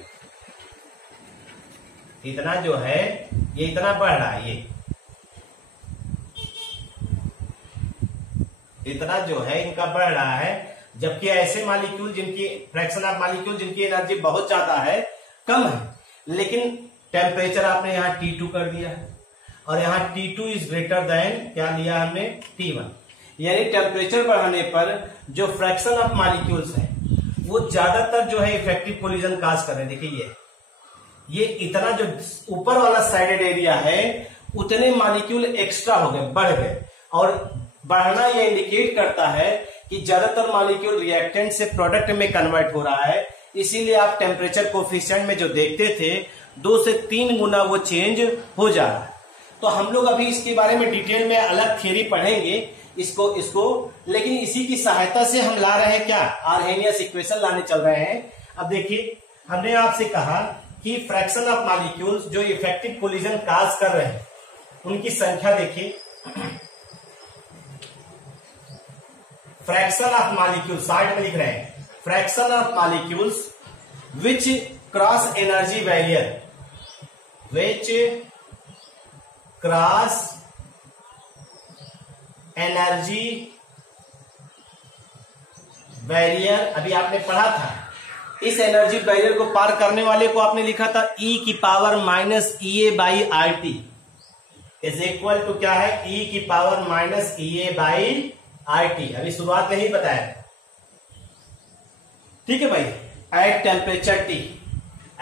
इतना जो है ये इतना बढ़ रहा है, ये इतना जो है इनका बढ़ रहा है, जबकि ऐसे मॉलिक्यूल जिनकी फ्रैक्शन ऑफ मॉलिक्यूल जिनकी एनर्जी बहुत ज्यादा है, कम है, लेकिन टेम्परेचर आपने यहाँ T2 कर दिया है और यहाँ T2 इज ग्रेटर देन क्या लिया हमने T1। यानी टेम्परेचर बढ़ाने पर जो फ्रैक्शन ऑफ मॉलिक्यूल्स है वो ज्यादातर जो है इफेक्टिव कोलिजन काज कर रहे हैं। देखिए ये इतना जो ऊपर वाला साइडेड एरिया है उतने मॉलिक्यूल एक्स्ट्रा हो गए, बढ़ गए, और बढ़ना ये इंडिकेट करता है कि ज्यादातर मॉलिक्यूल रिएक्टेंट से प्रोडक्ट में कन्वर्ट हो रहा है। इसीलिए आप टेम्परेचर कोफिशिएंट में जो देखते थे 2 से 3 गुना वो चेंज हो जा रहा है। तो हम लोग अभी इसके बारे में डिटेल में अलग थ्योरी पढ़ेंगे इसको, लेकिन इसी की सहायता से हम ला रहे हैं क्या, आर्हेनियस इक्वेशन लाने चल रहे हैं। अब देखिए हमने आपसे कहा कि फ्रैक्शन ऑफ मॉलिक्यूल्स जो इफेक्टिव कोलिजन काज कर रहे हैं उनकी संख्या देखिए। फ्रैक्शन ऑफ मॉलिक्यूल साइड में लिख रहे हैं, fraction of molecules which cross energy barrier, which cross energy barrier, अभी आपने पढ़ा था, इस एनर्जी बैरियर को पार करने वाले को आपने लिखा था e की power minus EA by RT is equal to क्या है, e की power minus EA by RT। अभी शुरुआत में ही बताया, ठीक है भाई। At temperature T,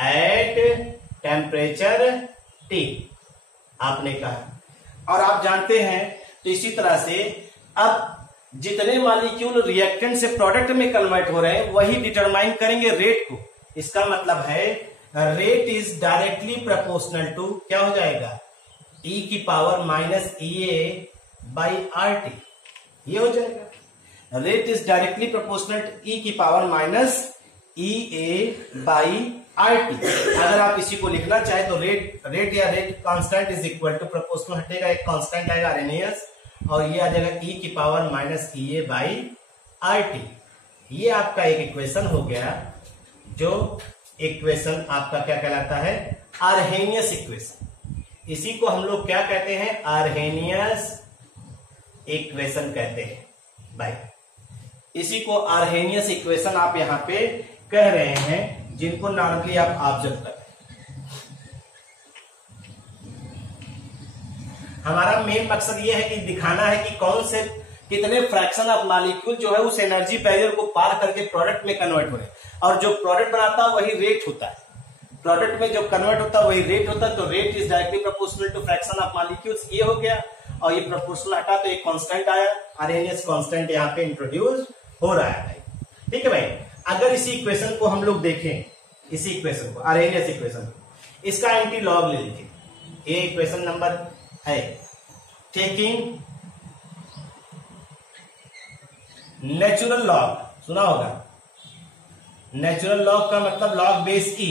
at temperature T आपने कहा, और आप जानते हैं तो इसी तरह से अब जितने मॉलिक्यूल रिएक्टेंट से प्रोडक्ट में कन्वर्ट हो रहे हैं वही डिटरमाइन करेंगे रेट को। इसका मतलब है rate is directly proportional to क्या हो जाएगा, e की power minus EA by RT, ये हो जाएगा। Rate is directly proportional to e की power minus EA by RT। अगर आप इसी को लिखना चाहे तो रेट या rate constant is equal to proportional हटेगा, एक कांस्टेंट आएगा आर्हेनियस, और ये आ जाएगा e की power minus EA by RT। ये आपका एक इक्वेशन हो गया, जो इक्वेशन आपका क्या कहलाता है, आर्हेनियस इक्वेशन। इसी को हम लोग क्या कहते हैं, आर्हेनियस इक्वेशन कहते हैं भाई। इसी को आर्हेनियस इक्वेशन आप यहाँ पे कह रहे हैं, जिनको नॉर्मली आप ऑब्जर्व करते हैं। हमारा मेन मकसद ये है कि दिखाना है कि कौन से कितने फ्रैक्शन ऑफ मॉलिक्यूल जो है उस एनर्जी बैरियर को पार करके प्रोडक्ट में कन्वर्ट हो रहे हैं, और जो प्रोडक्ट बनाता है वही रेट होता है। प्रोडक्ट में जो कन्वर्ट होता है वही रेट होता है, तो rate is directly proportional to fraction of molecules, ये हो गया। और ये प्रोपोर्शनल हटा तो एक कांस्टेंट आया, आर्हेनियस कांस्टेंट यहाँ पे इंट्रोड्यूस हो रहा है भाई, ठीक है भाई। अगर इसी इक्वेशन को हम लोग देखें, इसी इक्वेशन को, आर्हेनियस इक्वेशन को, इसका एंटी लॉग ले लीजिए, ये इक्वेशन नंबर है। टेकिंग नेचुरल लॉग, सुना होगा, नेचुरल लॉग का मतलब लॉग बेस E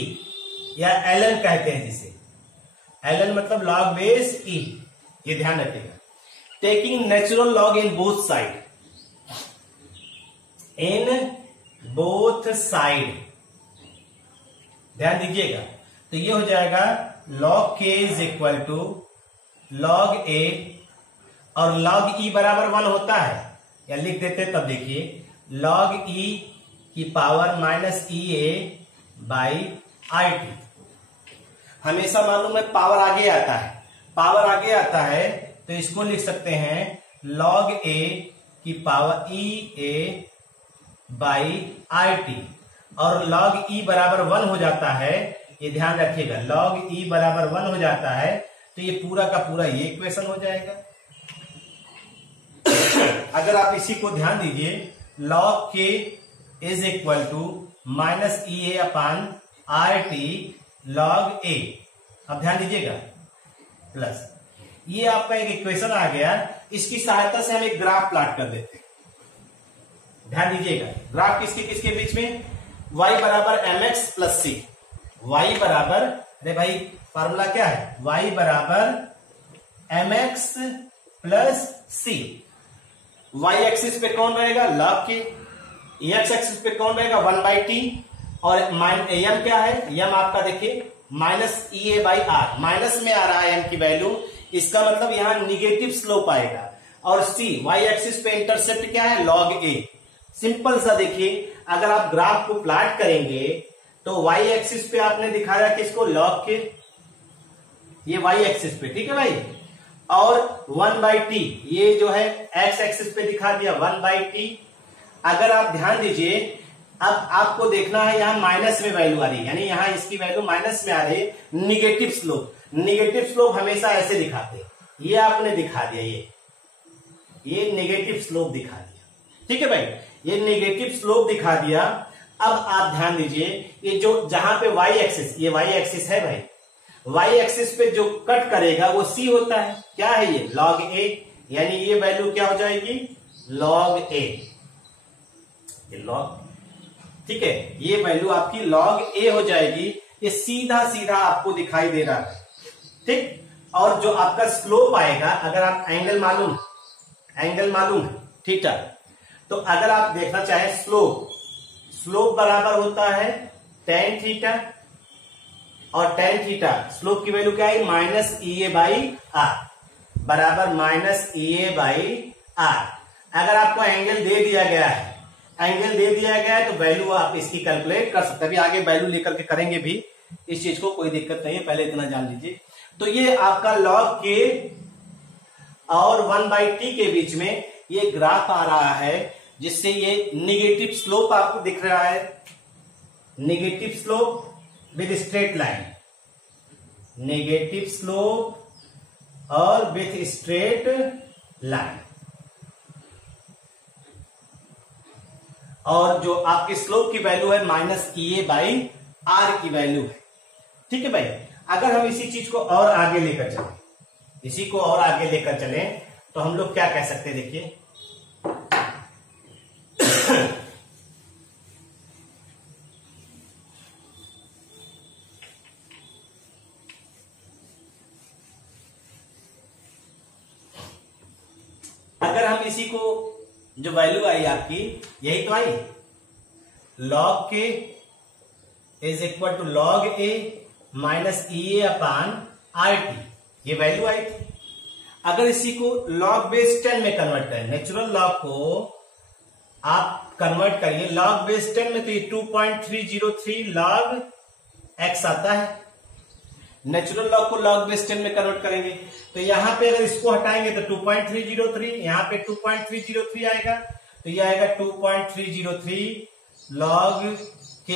या ln कहते हैं जिसे, ln मतलब लॉग बेस E, ये ध्यान रखिएगा। Taking natural log in both side, in both side, ध्यान दीजिएगा। तो ये हो जाएगा log k is equal to log A, और log E बराबर 1 होता है, या लिख देते तब देखिए log E की power minus E A by I T. हमेशा मालूम है पावर आगे आता है, पावर आगे आता है तो इसको लिख सकते हैं log a की power E A by I T, और log e बराबर 1 हो जाता है, ये ध्यान रखिएगा, log e बराबर 1 हो जाता है तो ये पूरा का पूरा ये इक्वेशन हो जाएगा। अगर आप इसी को ध्यान दीजिए, log k is equal to minus E A upon R T log a, अब ध्यान दीजिएगा, प्लस ये आपका एक इक्वेशन आ गया। इसकी सहायता से हम एक ग्राफ प्लॉट कर देते हैं। ध्यान दीजिएगा, ग्राफ किसके किसके बीच में, y बराबर mx प्लस सी, y बराबर, अरे भाई फार्मूला क्या है, y बराबर mx प्लस सी। y एक्सिस पे कौन रहेगा, log के, x एक्सिस पे कौन रहेगा 1/t, और m क्या है, m आपका देखिए minus E A by R, minus में आ रहा है m की वैल्यू, इसका मतलब यहां निगेटिव स्लोप आएगा। और c y एक्सिस पे इंटरसेप्ट क्या है, log a। सिंपल सा देखिए, अगर आप ग्राफ को प्लॉट करेंगे तो y एक्सिस पे आपने दिखाया किसको, log के, ये y एक्सिस पे, ठीक है भाई, और 1/t ये जो है x एक्सिस पे दिखा दिया 1/t। अगर आप ध्यान दीजिए, अब आपको देखना है यहां माइनस में वैल्यू आ रही है, यानी यहां इसकी वैल्यू माइनस में आ रही है, निगेटिव स्लोप। निगेटिव स्लोप हमेशा ऐसे दिखाते हैं, ये आपने दिखा दिया, ये नेगेटिव स्लोप दिखा दिया, ठीक है भाई, ये नेगेटिव स्लोप दिखा दिया। अब आप ध्यान दीजिए, ये जो जहां पे y एक्सिस, ये y एक्सिस है भाई, y एक्सिस पे जो कट करेगा वो c होता है, क्या है ये, log a, यानी ये वैल्यू क्या हो जाएगी, log a, ये log, ठीक है, ये वैल्यू आपकी log a हो जाएगी। ये सीधा सीधा आपको दिखाई दे रहा है, ठीक। और जो आपका स्लोप आएगा, अगर आप एंगल मालूम है थीटा, तो अगर आप देखना चाहें स्लोप बराबर होता है tan थीटा, और tan थीटा स्लोप की वैल्यू क्या है, minus E A by R, बराबर minus E A by R. अगर आपको एंगल दे दिया गया है तो वैल्यू आप इसकी कैलकुलेट कर सकते हैं। अभी आगे वैल्यू लेकर के करेंगे भी इस चीज को, कोई दिक्कत नहीं है, पहले इतना जान लीजिए। तो ये आपका log k और 1/t के बीच में ये ग्राफ आ रहा है, जिससे ये निगेटिव स्लोप आपको दिख रहा है, negative slope with straight line, negative slope और विथ स्ट्रेट लाइन। और जो आपकी स्लोप की वैल्यू है minus E A by R की वैल्यू है, ठीक है भाई। अगर हम इसी चीज को और आगे लेकर चले, तो हम लोग क्या कह सकते हैं, देखिए अगर हम इसी को, जो वैल्यू आई आपकी, यही तो आई, log k is equal to log a minus E A upon R T, ये वैल्यू आई थी। अगर इसी को log बेस 10 में कन्वर्ट करें, नेचुरल लॉग को आप कन्वर्ट करिए log बेस 10 में, तो ये 2.303 log x आता है। नेचुरल लॉग को log बेस 10 में कन्वर्ट करेंगे तो यहां पे अगर इसको हटाएंगे तो 2.303, यहां पे 2.303 आएगा, तो ये आएगा 2.303 log k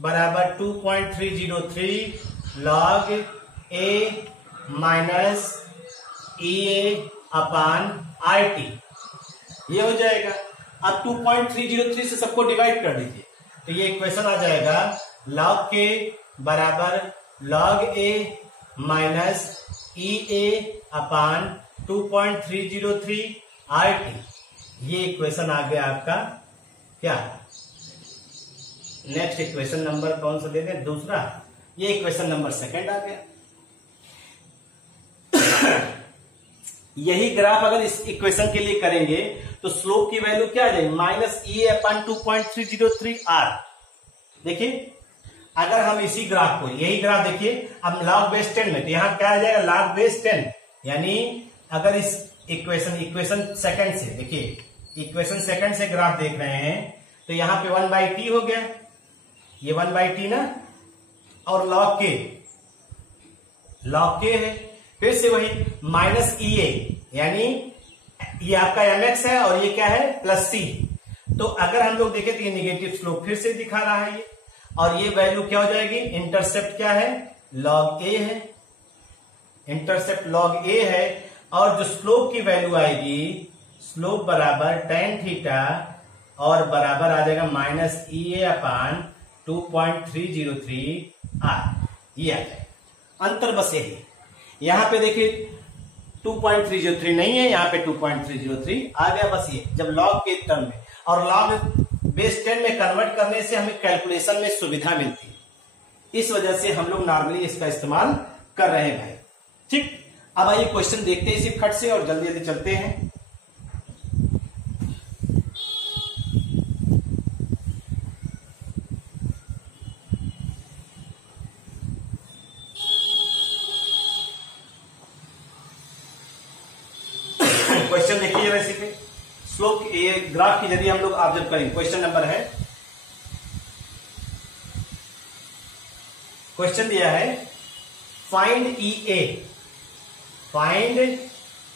बराबर 2.303 log a minus E A upon R T, ये हो जाएगा। अब 2.303 से सबको डिवाइड कर दीजिए, तो ये इक्वेशन आ जाएगा log k बराबर log a minus E A upon 2.303 are T. ये इक्वेशन आ गया आपका क्या, नेक्स्ट इक्वेशन नंबर कौन सा दे दें, दूसरा, ये इक्वेशन नंबर सेकंड आ गया। यही ग्राफ अगर इस इक्वेशन के लिए करेंगे तो स्लोप की वैल्यू क्या आ जाएगी, minus E A upon 2.303 are. देखिए अगर हम इसी ग्राफ को, यही ग्राफ देखिए, अब log बेस 10 में, तो यहां क्या आ जाएगा log बेस 10, यानी अगर इस इक्वेशन सेकंड से, देखिए इक्वेशन सेकंड से ग्राफ देख रहे हैं, तो यहां पे 1/t हो गया, ये 1/t ना, और log k है, फिर से वही माइनस EA, यानी ये आपका mx है और ये क्या है प्लस c। तो अगर हम लोग देखें तो ये निगेटिव स्लोप फिर से दिखा रहा है ये, और ये वैल्यू क्या हो जाएगी, इंटरसेप्ट क्या है log a है, इंटरसेप्ट log a है, और जो स्लोप की वैल्यू आएगी, स्लोप बराबर tan थीटा और बराबर आ जाएगा माइनस EA अपान 2.303 r, ये आ जाएगा। अंतर बस यही, यहां पे देखिए 2.303 नहीं है, यहां पे 2.303 आ गया, बस ये जब लॉग के टर्म में, और लॉग बेस 10 में कन्वर्ट करने से हमें कैलकुलेशन में सुविधा मिलती है, इस वजह से हम लोग नॉर्मली इसका इस्तेमाल कर रहे हैं भाई। ठीक, अब आइए क्वेश्चन देखते हैं इसी फट से और जल्दी जल्दी चलते हैं। क्वेश्चन देखिए जरा इसी पे, स्लोप ये ग्राफ के जरिए हम लोग ऑब्जर्व करेंगे। क्वेश्चन नंबर है, क्वेश्चन दिया है find EA, find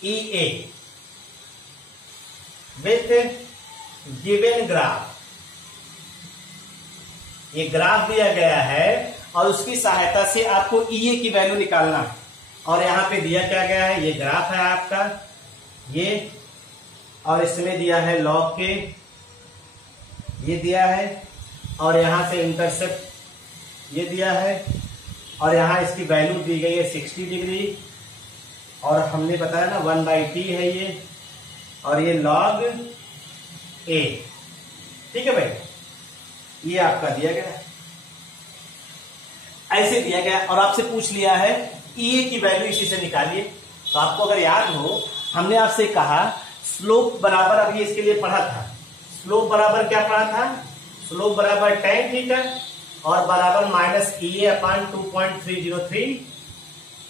EA with given graph. ये ग्राफ दिया गया है और उसकी सहायता से आपको EA की वैल्यू निकालना है, और यहां पे दिया क्या गया है, ये ग्राफ है आपका ये, और इसमें दिया है log k, ये दिया है, और यहां से इंटरसेप्ट ये दिया है, और यहां इसकी वैल्यू दी गई है 60 डिग्री, और हमने बताया ना 1/t है ये, और ये log a। ठीक है भाई, ये आपका दिया गया, ऐसे दिया गया, और आपसे पूछ लिया है EA की वैल्यू इसी से निकालिए। तो आपको अगर याद हो, हमने आपसे कहा स्लोप बराबर, अभी इसके लिए पढ़ा था, स्लोप बराबर क्या पढ़ा था, स्लोप बराबर tan थीटा और बराबर माइनस EA अपान 2.303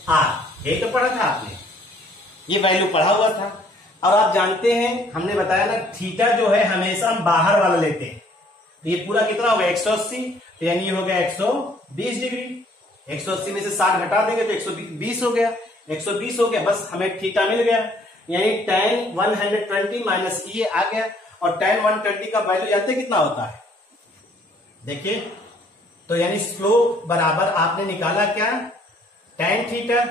r, यही तो पढ़ा था आपने, ये वैल्यू पढ़ा हुआ था। और आप जानते हैं, हमने बताया ना, थीटा जो है हमेशा हम बाहर वाला लेते हैं, तो ये पूरा कितना हो गया 180, तो यानी ये हो गया 120 डिग्री, 180 में से 60 घटा देंगे तो 120 हो गया, 120 हो गया, बस हमें थीटा मिल गया, यानी tan 120 माइनस EA आ गया। और tan 120 का वैल्यू जानते कितना होता है, देखिए, तो यानी स्लोप बराबर आपने निकाला क्या, tan थीटा,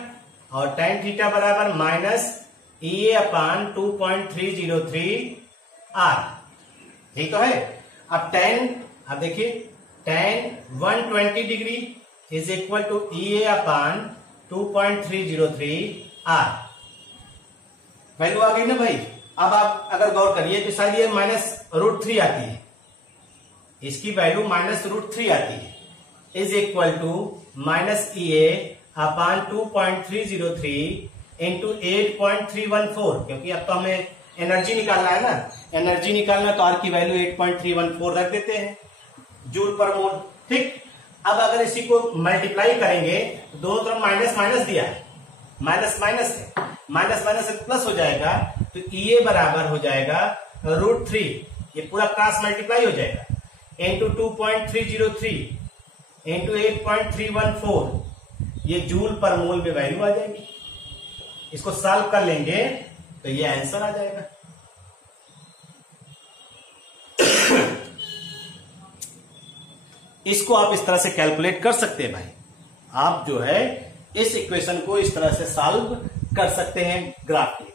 और tan थीटा बराबर माइनस EA अपान 2.303 r, ठीक तो है। अब अब देखिए tan 120 degree is equal to EA upon 2.303 r, value आ गई ना भाई। अब आप अगर गौर करिए तो शायद ये -√3 आती है, इसकी वैल्यू -√3 आती है, is equal to minus EA upon 2.303 into 8.314, क्योंकि अब तो हमें एनर्जी निकालना है ना, एनर्जी निकालना, तो आर की वैल्यू 8.314 रख देते हैं जूल पर मोल। ठीक, अब अगर इसी को मल्टीप्लाई करेंगे तो दोनों तरफ माइनस माइनस दिया है, माइनस माइनस है, माइनस माइनस से प्लस हो जाएगा, तो EA बराबर हो जाएगा √3, ये पूरा क्रॉस मल्टीप्लाई हो जाएगा, इंटू 2.303 इंटू 8.314, ये जूल पर मोल में वैल्यू आ जाएगी। इसको सॉल्व कर लेंगे तो ये आंसर आ जाएगा। इसको आप इस तरह से कैलकुलेट कर सकते हैं भाई, आप जो है इस इक्वेशन को इस तरह से सॉल्व कर सकते हैं ग्राफ के।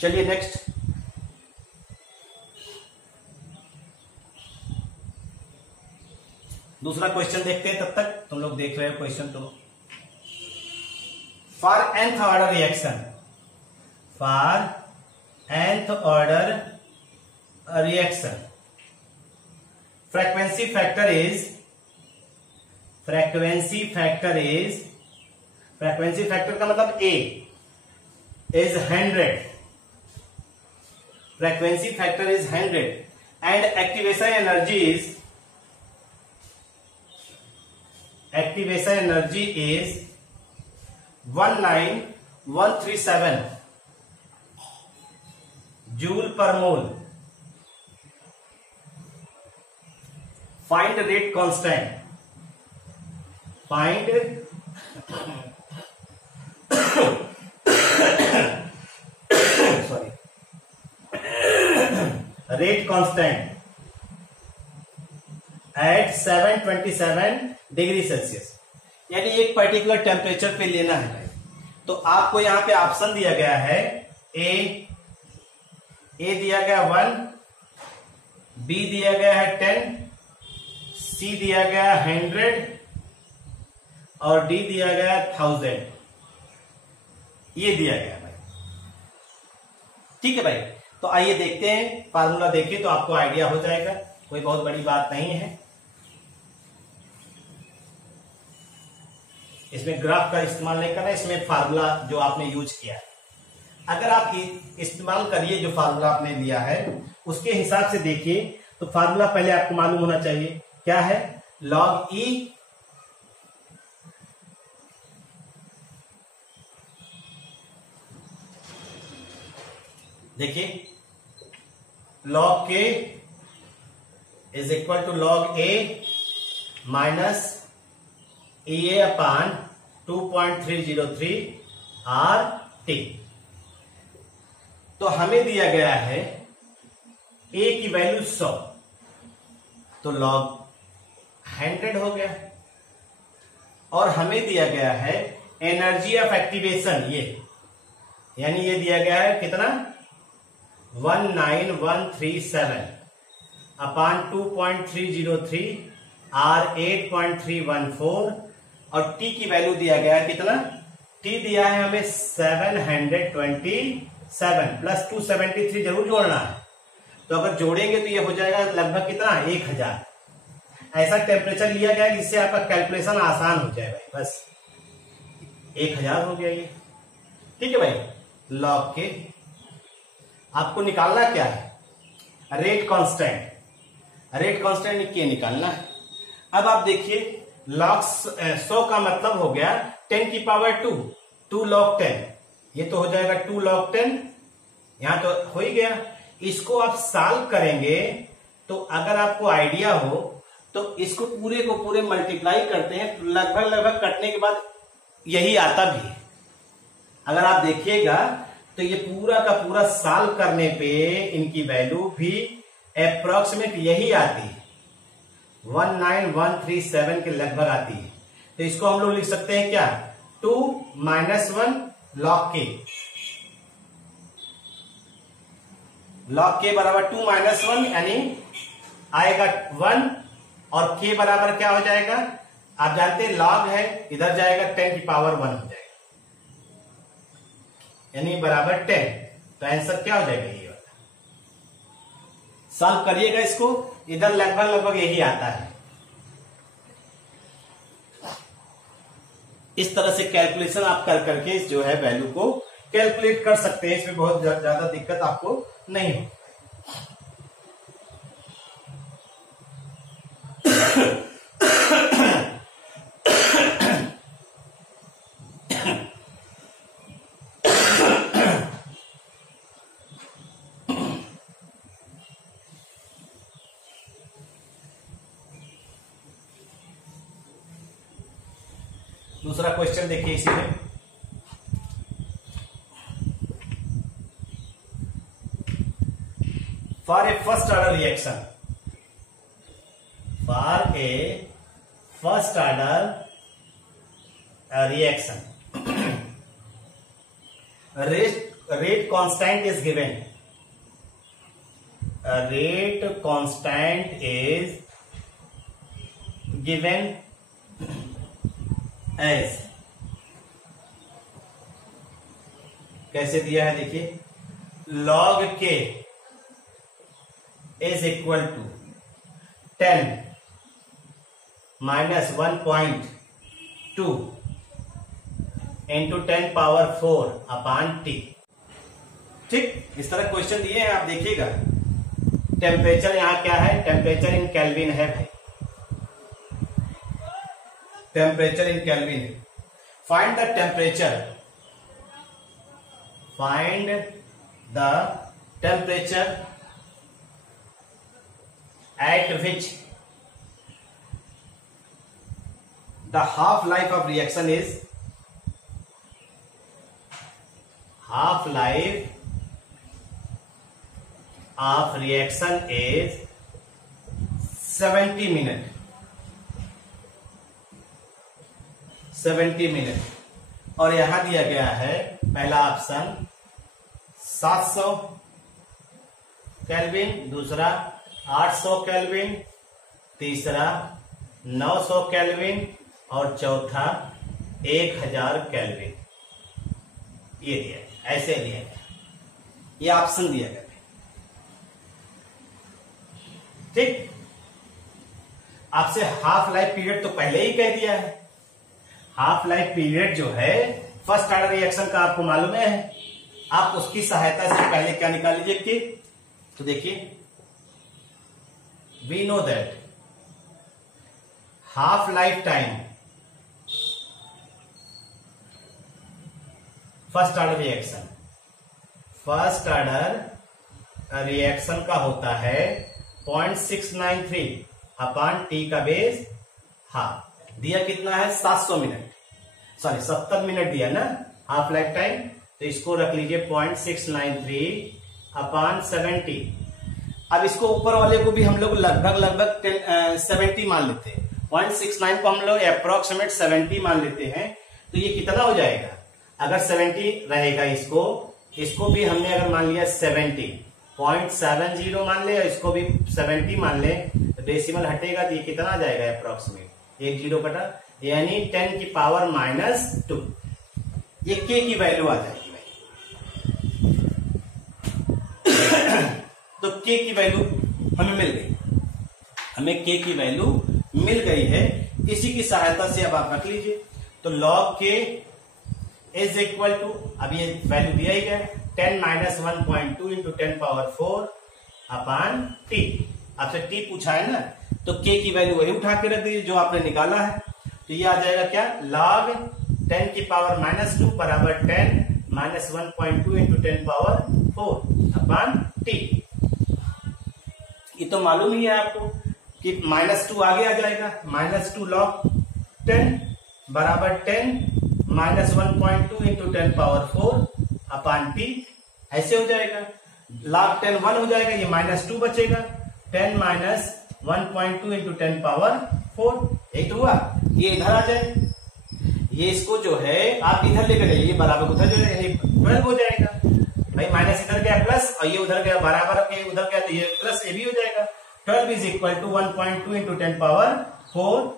चलिए नेक्स्ट, दूसरा क्वेश्चन देखते हैं, तब तक तुम लोग देख रहे हो क्वेश्चन। तो for nth order reaction, for nth order reaction frequency factor is frequency factor का मतलब A is 100, frequency factor is 100 and activation energy is 19137 joule पर मोल। Find rate constant, find sorry rate constant eight 727 degree Celsius, यानी एक particular temperature पे लेना है। तो आपको यहां पे ऑप्शन दिया गया है, ए दिया गया 1, बी दिया गया है 10, सी दिया गया 100 और डी दिया गया 1000। ये दिया गया भाई, ठीक है भाई। तो आइए देखते हैं, फार्मूला देखिए तो आपको आइडिया हो जाएगा, कोई बहुत बड़ी बात नहीं है। इसमें ग्राफ का इस्तेमाल नहीं करना, इसमें फार्मूला जो आपने यूज किया है, अगर आप इस्तेमाल करिए जो फार्मूला आपने लिया है उसके हिसाब से देखिए। तो फार्मूला पहले आपको मालूम होना चाहिए, क्या है? log E देखिए, log K is equal to log A minus EA upon 2.303 RT। तो हमें दिया गया है A की वैल्यू 100, तो log 100 हो गया। और हमें दिया गया है एनर्जी ऑफ एक्टिवेशन, ये यानी ये दिया गया है कितना? 19137 अपान 2.303 R 8.314 और T की वैल्यू दिया गया है कितना? T दिया है हमें 727 प्लस 273 जरूर जोड़ना है। तो अगर जोड़ेंगे तो ये हो जाएगा लगभग कितना? 1000। ऐसा टेम्परेचर लिया गया जिससे आपका कैलकुलेशन आसान हो जाए भाई, बस 1000 हो गया ये, ठीक है भाई। लॉग के आपको निकालना क्या है? रेट कांस्टेंट, रेट कांस्टेंट के निकालना है। अब आप देखिए, log 100 का मतलब हो गया 10 की पावर 2 log 10, ये तो हो जाएगा 2 log 10, यहां तो हो ही गया। इसको आप सॉल्व करेंगे तो अगर आपको आइडिया हो तो इसको पूरे को पूरे मल्टीप्लाई करते हैं, लगभग कटने के बाद यही आता भी है। अगर आप देखिएगा तो ये पूरा का पूरा सॉल्व करने पे इनकी वैल्यू भी अप्रोक्सीमेट यही आती है, 19137 के लगभग आती है। तो इसको हम लोग लिख सकते हैं क्या? 2 - 1 log K, log K बराबर 2 - 1 यानी आएगा 1 और K बराबर क्या हो जाएगा? आप जानते हैं log है, इधर जाएगा 10 की पावर 1 हो जाएगा, यानी बराबर 10। तो आंसर क्या हो जाएगा? ये वाला सॉल्व करिएगा इसको, इधर लगभग यही आता है। इस तरह से कैलकुलेशन आप कर करके जो है वैल्यू को कैलकुलेट कर सकते हैं, इसमें बहुत ज्यादा दिक्कत आपको नहीं हो। दूसरा क्वेश्चन देखिए इसी में, for a first order reaction, for a first order reaction rate constant is given, rate constant is given as, कैसे दिया है देखिए, log K is equal to 10 minus 1.2 into 10 power 4 upon T। ठीक, इस तरह क्वेश्चन दिए हैं, आप देखिएगा। टेम्परेचर यहां क्या है? टेम्परेचर इन केल्विन है भाई, टेम्परेचर इन केल्विन है। Find the temperature, find the temperature at which the half life of reaction is, half life of reaction is 70 minute, 70 minute. और यहां दिया गया है पहला ऑप्शन 700 केल्विन, दूसरा 800 केल्विन, तीसरा 900 केल्विन और चौथा 1000 केल्विन। ये दिया गया, ऐसे दिया गया, ये ऑप्शन दिया गया। ठीक, आपसे हाफ लाइफ पीरियड तो पहले ही कह दिया है। हाफ लाइफ पीरियड जो है फर्स्ट ऑर्डर रिएक्शन का आपको मालूम है, आप उसकी सहायता से पहले क्या निकाल लीजिए कि, तो देखिए we know that half life time first order reaction, first order reaction का होता है 0.693 अपॉन टी का बेस हाफ। दिया कितना है 700 मिनट, सॉरी 70 मिनट दिया ना हाफ लाइफ टाइम, तो इसको रख लीजिए 0.693 अपॉन 70। अब इसको ऊपर वाले को भी हम लोग लगभग 70 मान लेते हैं, 0.69 को हम लोग अप्रोक्सीमेट 70 मान लेते हैं। तो ये कितना हो जाएगा, अगर 70 रहेगा, इसको भी हमने अगर मान लिया 70.70 मान ले, इसको भी 70 मान ले, तो डेसिमल हटेगा तो ये कितना आ जाएगा अप्रोक्सीमेट, 1 जीरो कटा, यानी 10 की पावर -2, ये के की वैल्यू आ जाएगी भाई। तो के की वैल्यू हमें मिल गई, हमें के की वैल्यू मिल गई है। इसी की सहायता से अब आप रख लीजिए, तो log के इज इक्वल टू, अब ये वैल्यू दिया ही गया 10 - 1.2 इंटू 10 पावर 4 अपॉन टी। आपसे टी पूछा है ना, तो के की वैल्यू वही उठा के रख दीजिए जो आपने निकाला है। तो ये आ जाएगा क्या, log 10 की पावर -2 बराबर 10 - 1.2 इंटू 10 पावर 4 अपॉन टी। ये तो मालूम ही है आपको कि -2 आगे आ जाएगा, -2 log 10 बराबर 10 - 1.2 इंटू 10 पावर 4 अपॉन टी, ऐसे हो जाएगा। log 10 1 हो जाएगा, ये -2 बचेगा, 10 - 1.2 इंटू 10 पावर 4, एक तो हुआ। ये इधर आ जाए, ये इसको जो है आप इधर लेकर जाइए, बराबर उधर जो है 12 हो जाएगा भाई, माइनस इधर गया प्लस और ये उधर गया बराबर के उधर गया, तो ये प्लस ये भी हो जाएगा। 12 is equal to 1.2 into 10 power 4,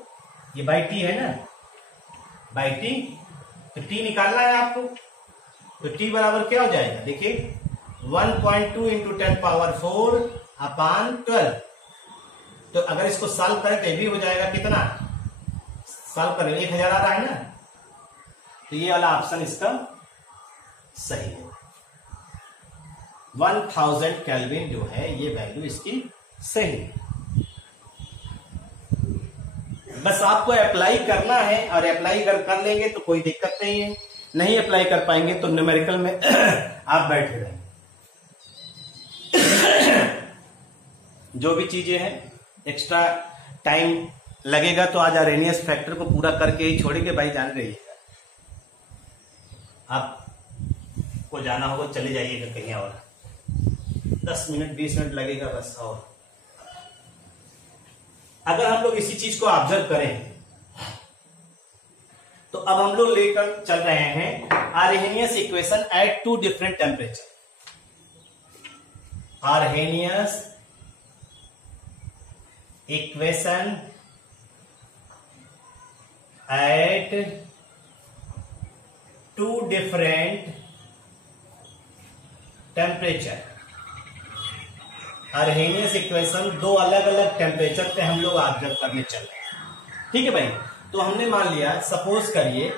ये बाई टी है ना, बाई टी, तो टी निकालना है आपको, तो टी बराबर क्या हो जाएगा, देखिए 1.2 इंटू 10 पावर 4 अपॉन 12। तो अगर इसको सॉल्व करें तो ये भी हो जाएगा कितना, सॉल्व करें 1000 आ रहा है ना, तो ये वाला ऑप्शन इसका सही है। 1000 केल्विन जो है ये वैल्यू इसकी सही है। बस आपको अप्लाई करना है, और अप्लाई कर लेंगे तो कोई दिक्कत नहीं है, नहीं अप्लाई कर पाएंगे तो न्यूमेरिकल में आप बैठे रहेंगे। जो भी चीजें हैं एक्स्ट्रा टाइम लगेगा तो आज अरेनियस फैक्टर को पूरा करके ही छोड़ेंगे भाई, जान रहिएगा। आपको जाना होगा चले जाइएगा कहीं और, 10 मिनट 20 मिनट लगेगा बस। और अगर हम लोग इसी चीज को ऑब्जर्व करें तो अब हम लोग लेकर चल रहे हैं Arrhenius equation at 2 different temperature. Arrhenius equation at 2 different temperature. Arrhenius equation 2 अलग अलग टेम्परेचर पे हम लोग ऑब्जर्व करने चल रहे हैं, ठीक है भाई। तो हमने मान लिया, सपोज करिए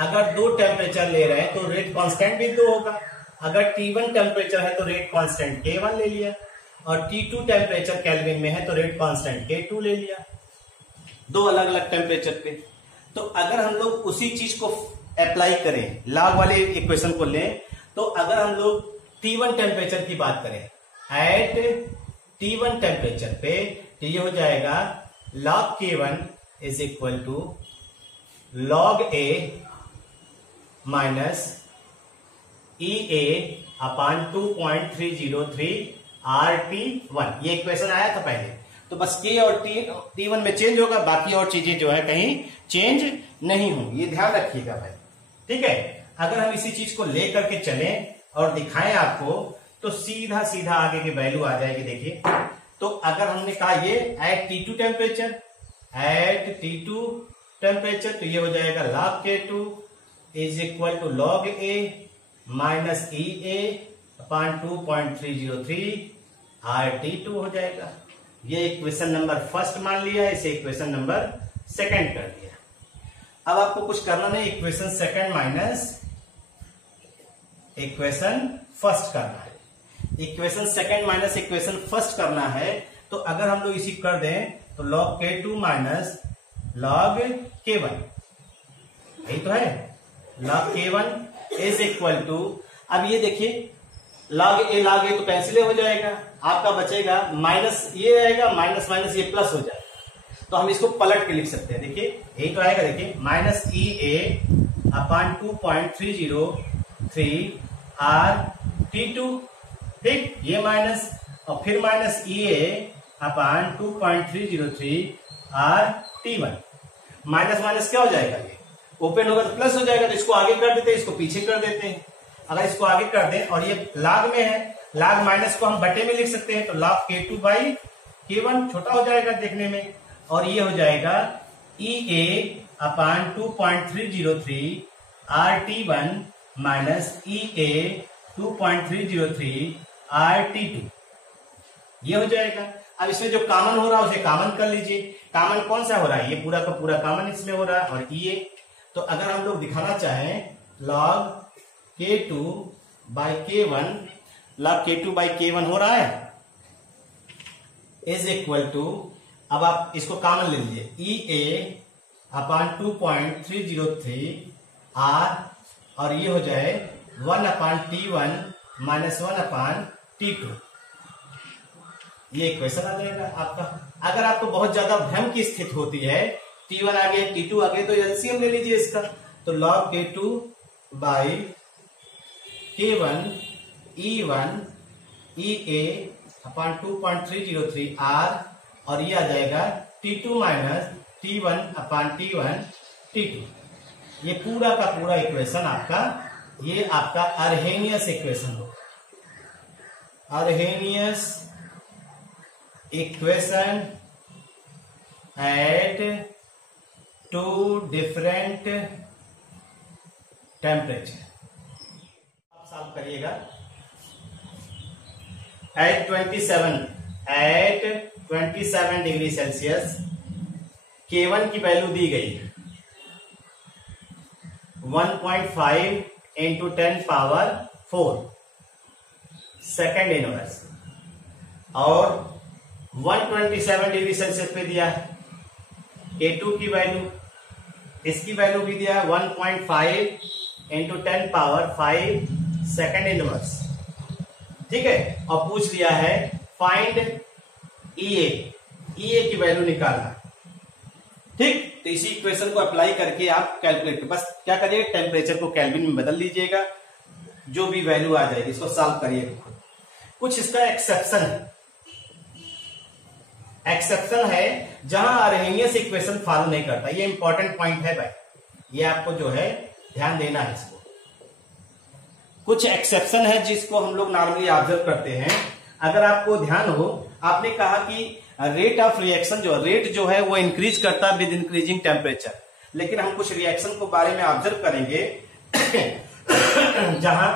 अगर 2 टेम्परेचर ले रहे हैं तो रेट कांस्टेंट भी 2 होगा। अगर T1 टेम्परेचर है तो रेट कांस्टेंट K1 ले लिया, और T2 टेम्परेचर केल्विन में है तो रेट कांस्टेंट K2 ले लिया, 2 अलग अलग टेम्परेचर पे। तो अगर हम लोग उसी चीज को अप्लाई करें, लॉग वाले इक्वेशन को लें, तो अगर हम लोग T1 टेम्परेचर की बात करें एट T1 टेम्परेचर पे, तो ये हो जाएगा log K1 is equal to log a minus E A upon 2.303 RT1। ये इक्वेशन आया था पहले, तो बस के और T1 में चेंज होगा, बाकी और चीजें जो है कहीं चेंज नहीं होंगी, ये ध्यान रखिएगा भाई। ठीक है, अगर हम इसी चीज को लेकर के चलें और दिखाएं आपको, तो सीधा सीधा आगे की वैल्यू आ जाएगी। देखिए, तो अगर हमने कहा ये एट T2 टेम्परेचर, तो ये हो जाएगा log K2 is equal to log A minus E A upon 2.303 RT2 हो जाएगा। ये इक्वेशन नंबर फर्स्ट मान लिया, इसे इक्वेशन नंबर सेकंड कर दिया। अब आपको कुछ करना नहीं, equation second minus equation first करना है। Equation second minus equation first करना है, तो अगर हम लोग इसी कर दें तो log K2 minus log K1, यही तो है, log K1 is equal to, अब ये देखिए log A तो कैंसिल हो जाएगा, आपका बचेगा माइनस, ये आएगा माइनस माइनस ये प्लस हो जाएगा, तो हम इसको पलट के लिख सकते हैं। देखिए यही तो आएगा, देखिए minus E A upon 2.303 RT2, ठीक, ये माइनस और फिर minus E A upon 2.303 RT1। Minus minus क्या हो जाएगा, ये ओपन होगा तो प्लस हो जाएगा, तो इसको आगे कर देते हैं, इसको पीछे कर देते हैं। अगर इसको आगे कर दें और ये लाग में है, लाग माइनस को हम बटे में लिख सकते हैं, तो log K2 बाई K1 छोटा हो जाएगा देखने में, और ये हो जाएगा ई A upon 2.303 RT1 minus E A 2.303 RT2, ये हो जाएगा। अब इसमें जो कॉमन हो रहा है उसे कॉमन कर लीजिए। कॉमन कौन सा हो रहा है, ये पूरा का पूरा कॉमन इसमें हो रहा है, और ई ए, तो अगर हम लोग दिखाना चाहें log K2 by K1, log K2 by K1 हो रहा है, इज इक्वल टू, अब आप इसको कॉमन ले लीजिए, ई ए अपान 2.303 R, और ये हो जाए 1 अपान T1 माइनस 1 अपान T2, ये इक्वेशन आ जाएगा आपका। अगर आपको बहुत ज्यादा भ्रम की स्थिति होती है, T1 आ गया T2 आ गया, तो एलसीएम ले लीजिए इसका, तो log K2 by K1 E1 E A upon 2.303 R, और ये आ जाएगा T2 माइनस T1 अपान T1 T2। ये पूरा का पूरा इक्वेशन आपका, ये आपका अर्हेनियस इक्वेशन होगा। Arrhenius equation at two different temperature. आप सॉल्व करिएगा। एट 27 डिग्री सेल्सियस K1 की वैल्यू दी गई 1.5 इंटू 10 पावर 4 सेकेंड इनवर्स, और 127 डिग्री सेल्सियस पे दिया है K2 की वैल्यू, इसकी वैल्यू भी दिया है 1.5 इंटू 10 पावर 5 सेकेंड इनवर्स, ठीक है, और पूछ लिया है फाइंड ई ए की वैल्यू निकालना, ठीक। तो इसी इक्वेशन को अप्लाई करके आप कैलकुलेट, बस क्या करिए, टेम्परेचर को केल्विन में बदल लीजिएगा, जो भी वैल्यू आ जाएगी इसको सॉल्व करिएगा खुद। कुछ इसका एक्सेप्शन है जहां अर्हेनियस इक्वेशन फॉलो नहीं करता, ये इंपॉर्टेंट पॉइंट है भाई, ये आपको जो है ध्यान देना है इसको। कुछ एक्सेप्शन है जिसको हम लोग नॉर्मली ऑब्जर्व करते हैं। अगर आपको ध्यान हो, आपने कहा कि रेट ऑफ रिएक्शन जो है वो इंक्रीज करता है विद इंक्रीजिंग टेम्परेचर, लेकिन हम कुछ रिएक्शन को बारे में ऑब्जर्व करेंगे जहां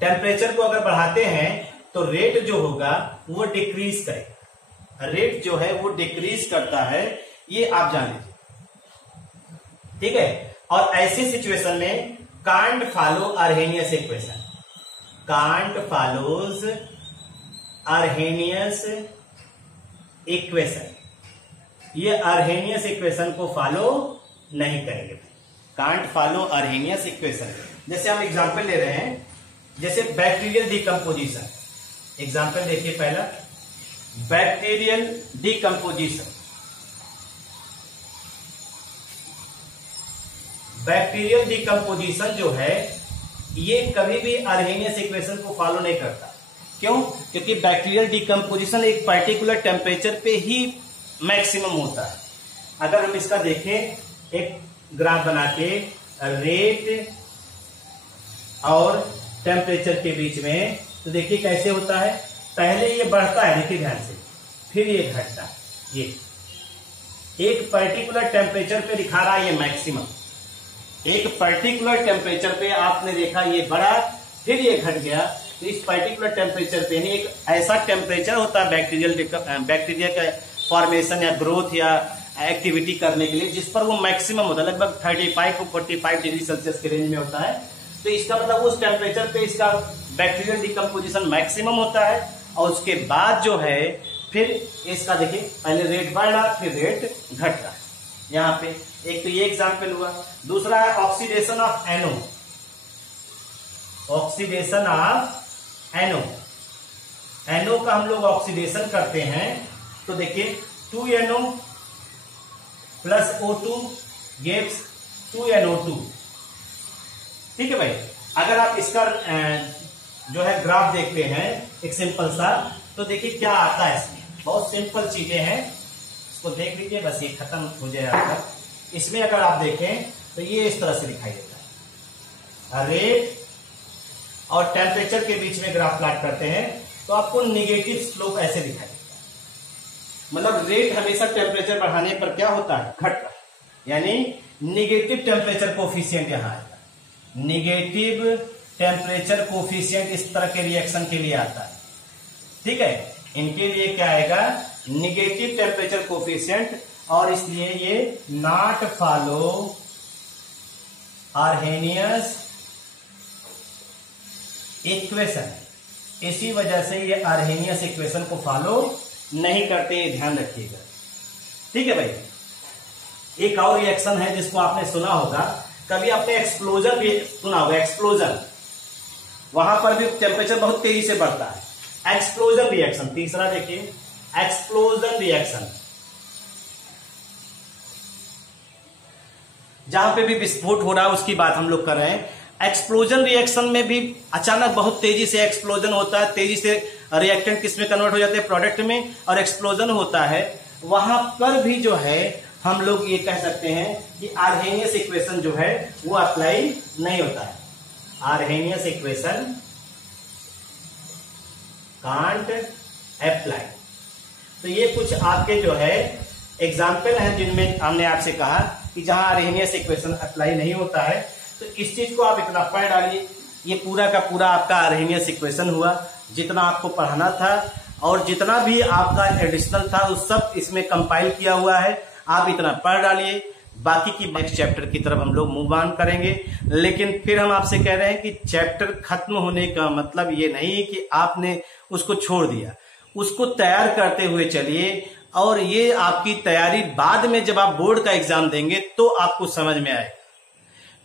टेम्परेचर को अगर बढ़ाते हैं तो रेट जो होगा वो डिक्रीज करेगा, रेट जो है वो डिक्रीज करता है, ये आप जान लीजिए, ठीक है। और ऐसी सिचुएशन में can't follow Arrhenius equation, can't follows Arrhenius equation, ये अर्हेनियस इक्वेशन को फॉलो नहीं करेंगे, कांट फॉलो अर्हेनियस इक्वेशन। जैसे हम एग्जांपल ले रहे हैं, जैसे बैक्टीरियल डिकम्पोजिशन, एग्जांपल देखिए पहला, बैक्टीरियल डिकम्पोजिशन। बैक्टीरियल डिकम्पोजिशन जो है ये कभी भी अर्हेनियस इक्वेशन को फॉलो नहीं करता। क्यों? क्योंकि बैक्टीरियल डिकम्पोजिशन एक पर्टिकुलर टेम्परेचर पे ही मैक्सिमम होता है। अगर हम इसका देखें एक ग्राफ बना के रेट और टेम्परेचर के बीच में, तो देखिए कैसे होता है। पहले ये बढ़ता है, देखिए ध्यान से, फिर ये घटता है। ये एक पर्टिकुलर टेम्परेचर पे दिखा रहा है ये मैक्सिमम, एक पर्टिकुलर टेम्परेचर पे आपने देखा ये बढ़ा फिर ये घट गया। तो इस पर्टिकुलर टेम्परेचर पे नहीं, एक ऐसा टेम्परेचर होता है बैक्टीरिया का फॉर्मेशन या ग्रोथ या एक्टिविटी करने के लिए जिस पर वो मैक्सिमम होता है, लगभग 35 to 45 डिग्री सेल्सियस के रेंज में होता है। तो इसका मतलब उस टेम्परेचर पे इसका बैक्टीरियल डिकम्पोजिशन मैक्सिमम होता है। और उसके बाद जो है फिर इसका देखिए पहले रेट बढ़ रहा फिर रेट घट रहा। यहाँ पे एक तो ये एग्जाम्पल हुआ। दूसरा है ऑक्सीडेशन ऑफ एनो। ऑक्सीडेशन ऑफ एनो, एनो का हम लोग ऑक्सीडेशन करते हैं तो देखिए 2NO plus O2 gives 2NO2। ठीक है भाई। अगर आप इसका जो है ग्राफ देखते हैं एक सिंपल सा, तो देखिए क्या आता है इसमें। बहुत सिंपल चीजें हैं, इसको देख लीजिए, बस ये खत्म हो जाए आपका। इसमें अगर आप देखें तो ये इस तरह से दिखाई देता है। रेट और टेम्परेचर के बीच में ग्राफ प्लॉट करते हैं तो आपको नेगेटिव स्लोप ऐसे दिखाई देता है। मतलब रेट हमेशा टेम्परेचर बढ़ाने पर क्या होता है, घट रहा है, यानी निगेटिव टेम्परेचर कोफिशिएंट यहां आएगा। निगेटिव टेम्परेचर कोफिशिएंट इस तरह के रिएक्शन के लिए आता है। ठीक है, इनके लिए क्या आएगा, निगेटिव टेम्परेचर कोफिशिएंट, और इसलिए ये नॉट फॉलो अर्हेनियस इक्वेशन। इसी वजह से ये अर्हेनियस इक्वेशन को फॉलो नहीं करते, ध्यान रखिएगा। ठीक है भाई। एक और रिएक्शन है जिसको आपने सुना होगा, कभी आपने एक्सप्लोजन भी सुना होगा। एक्सप्लोजन, वहां पर भी टेम्परेचर बहुत तेजी से बढ़ता है। एक्सप्लोजन रिएक्शन, तीसरा देखिए एक्सप्लोजन रिएक्शन, जहां पे भी विस्फोट हो रहा है उसकी बात हम लोग कर रहे हैं। एक्सप्लोजन रिएक्शन में भी अचानक बहुत तेजी से एक्सप्लोजन होता है, तेजी से रिएक्टेंट किसमें कन्वर्ट हो जाते हैं, प्रोडक्ट में, और एक्सप्लोजन होता है। वहां पर भी जो है हम लोग ये कह सकते हैं कि अर्हेनियस इक्वेशन जो है वो अप्लाई नहीं होता है। अर्हेनियस इक्वेशन कांट अप्लाई। तो ये कुछ आपके जो है एग्जाम्पल हैं जिनमें हमने आपसे कहा कि जहां अर्हेनियस इक्वेशन अप्लाई नहीं होता है। तो इस चीज को आप इतना पढ़ डालिए, ये पूरा का पूरा आपका अर्हेनियस इक्वेशन हुआ, जितना आपको पढ़ाना था और जितना भी आपका एडिशनल था वो सब इसमें कंपाइल किया हुआ है। आप इतना पढ़ डालिए, बाकी की नेक्स्ट चैप्टर की तरफ हम लोग मूव ऑन करेंगे। लेकिन फिर हम आपसे कह रहे हैं कि चैप्टर खत्म होने का मतलब ये नहीं कि आपने उसको छोड़ दिया, उसको तैयार करते हुए चलिए। और ये आपकी तैयारी बाद में जब आप बोर्ड का एग्जाम देंगे तो आपको समझ में आएगा।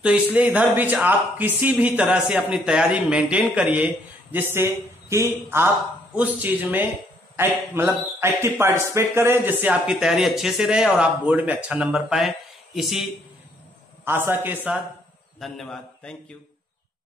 तो इसलिए इधर बीच आप किसी भी तरह से अपनी तैयारी मेंटेन करिए, जिससे कि आप उस चीज में मतलब एक्टिव पार्टिसिपेट करें, जिससे आपकी तैयारी अच्छे से रहे और आप बोर्ड में अच्छा नंबर पाएं। इसी आशा के साथ धन्यवाद। Thank you.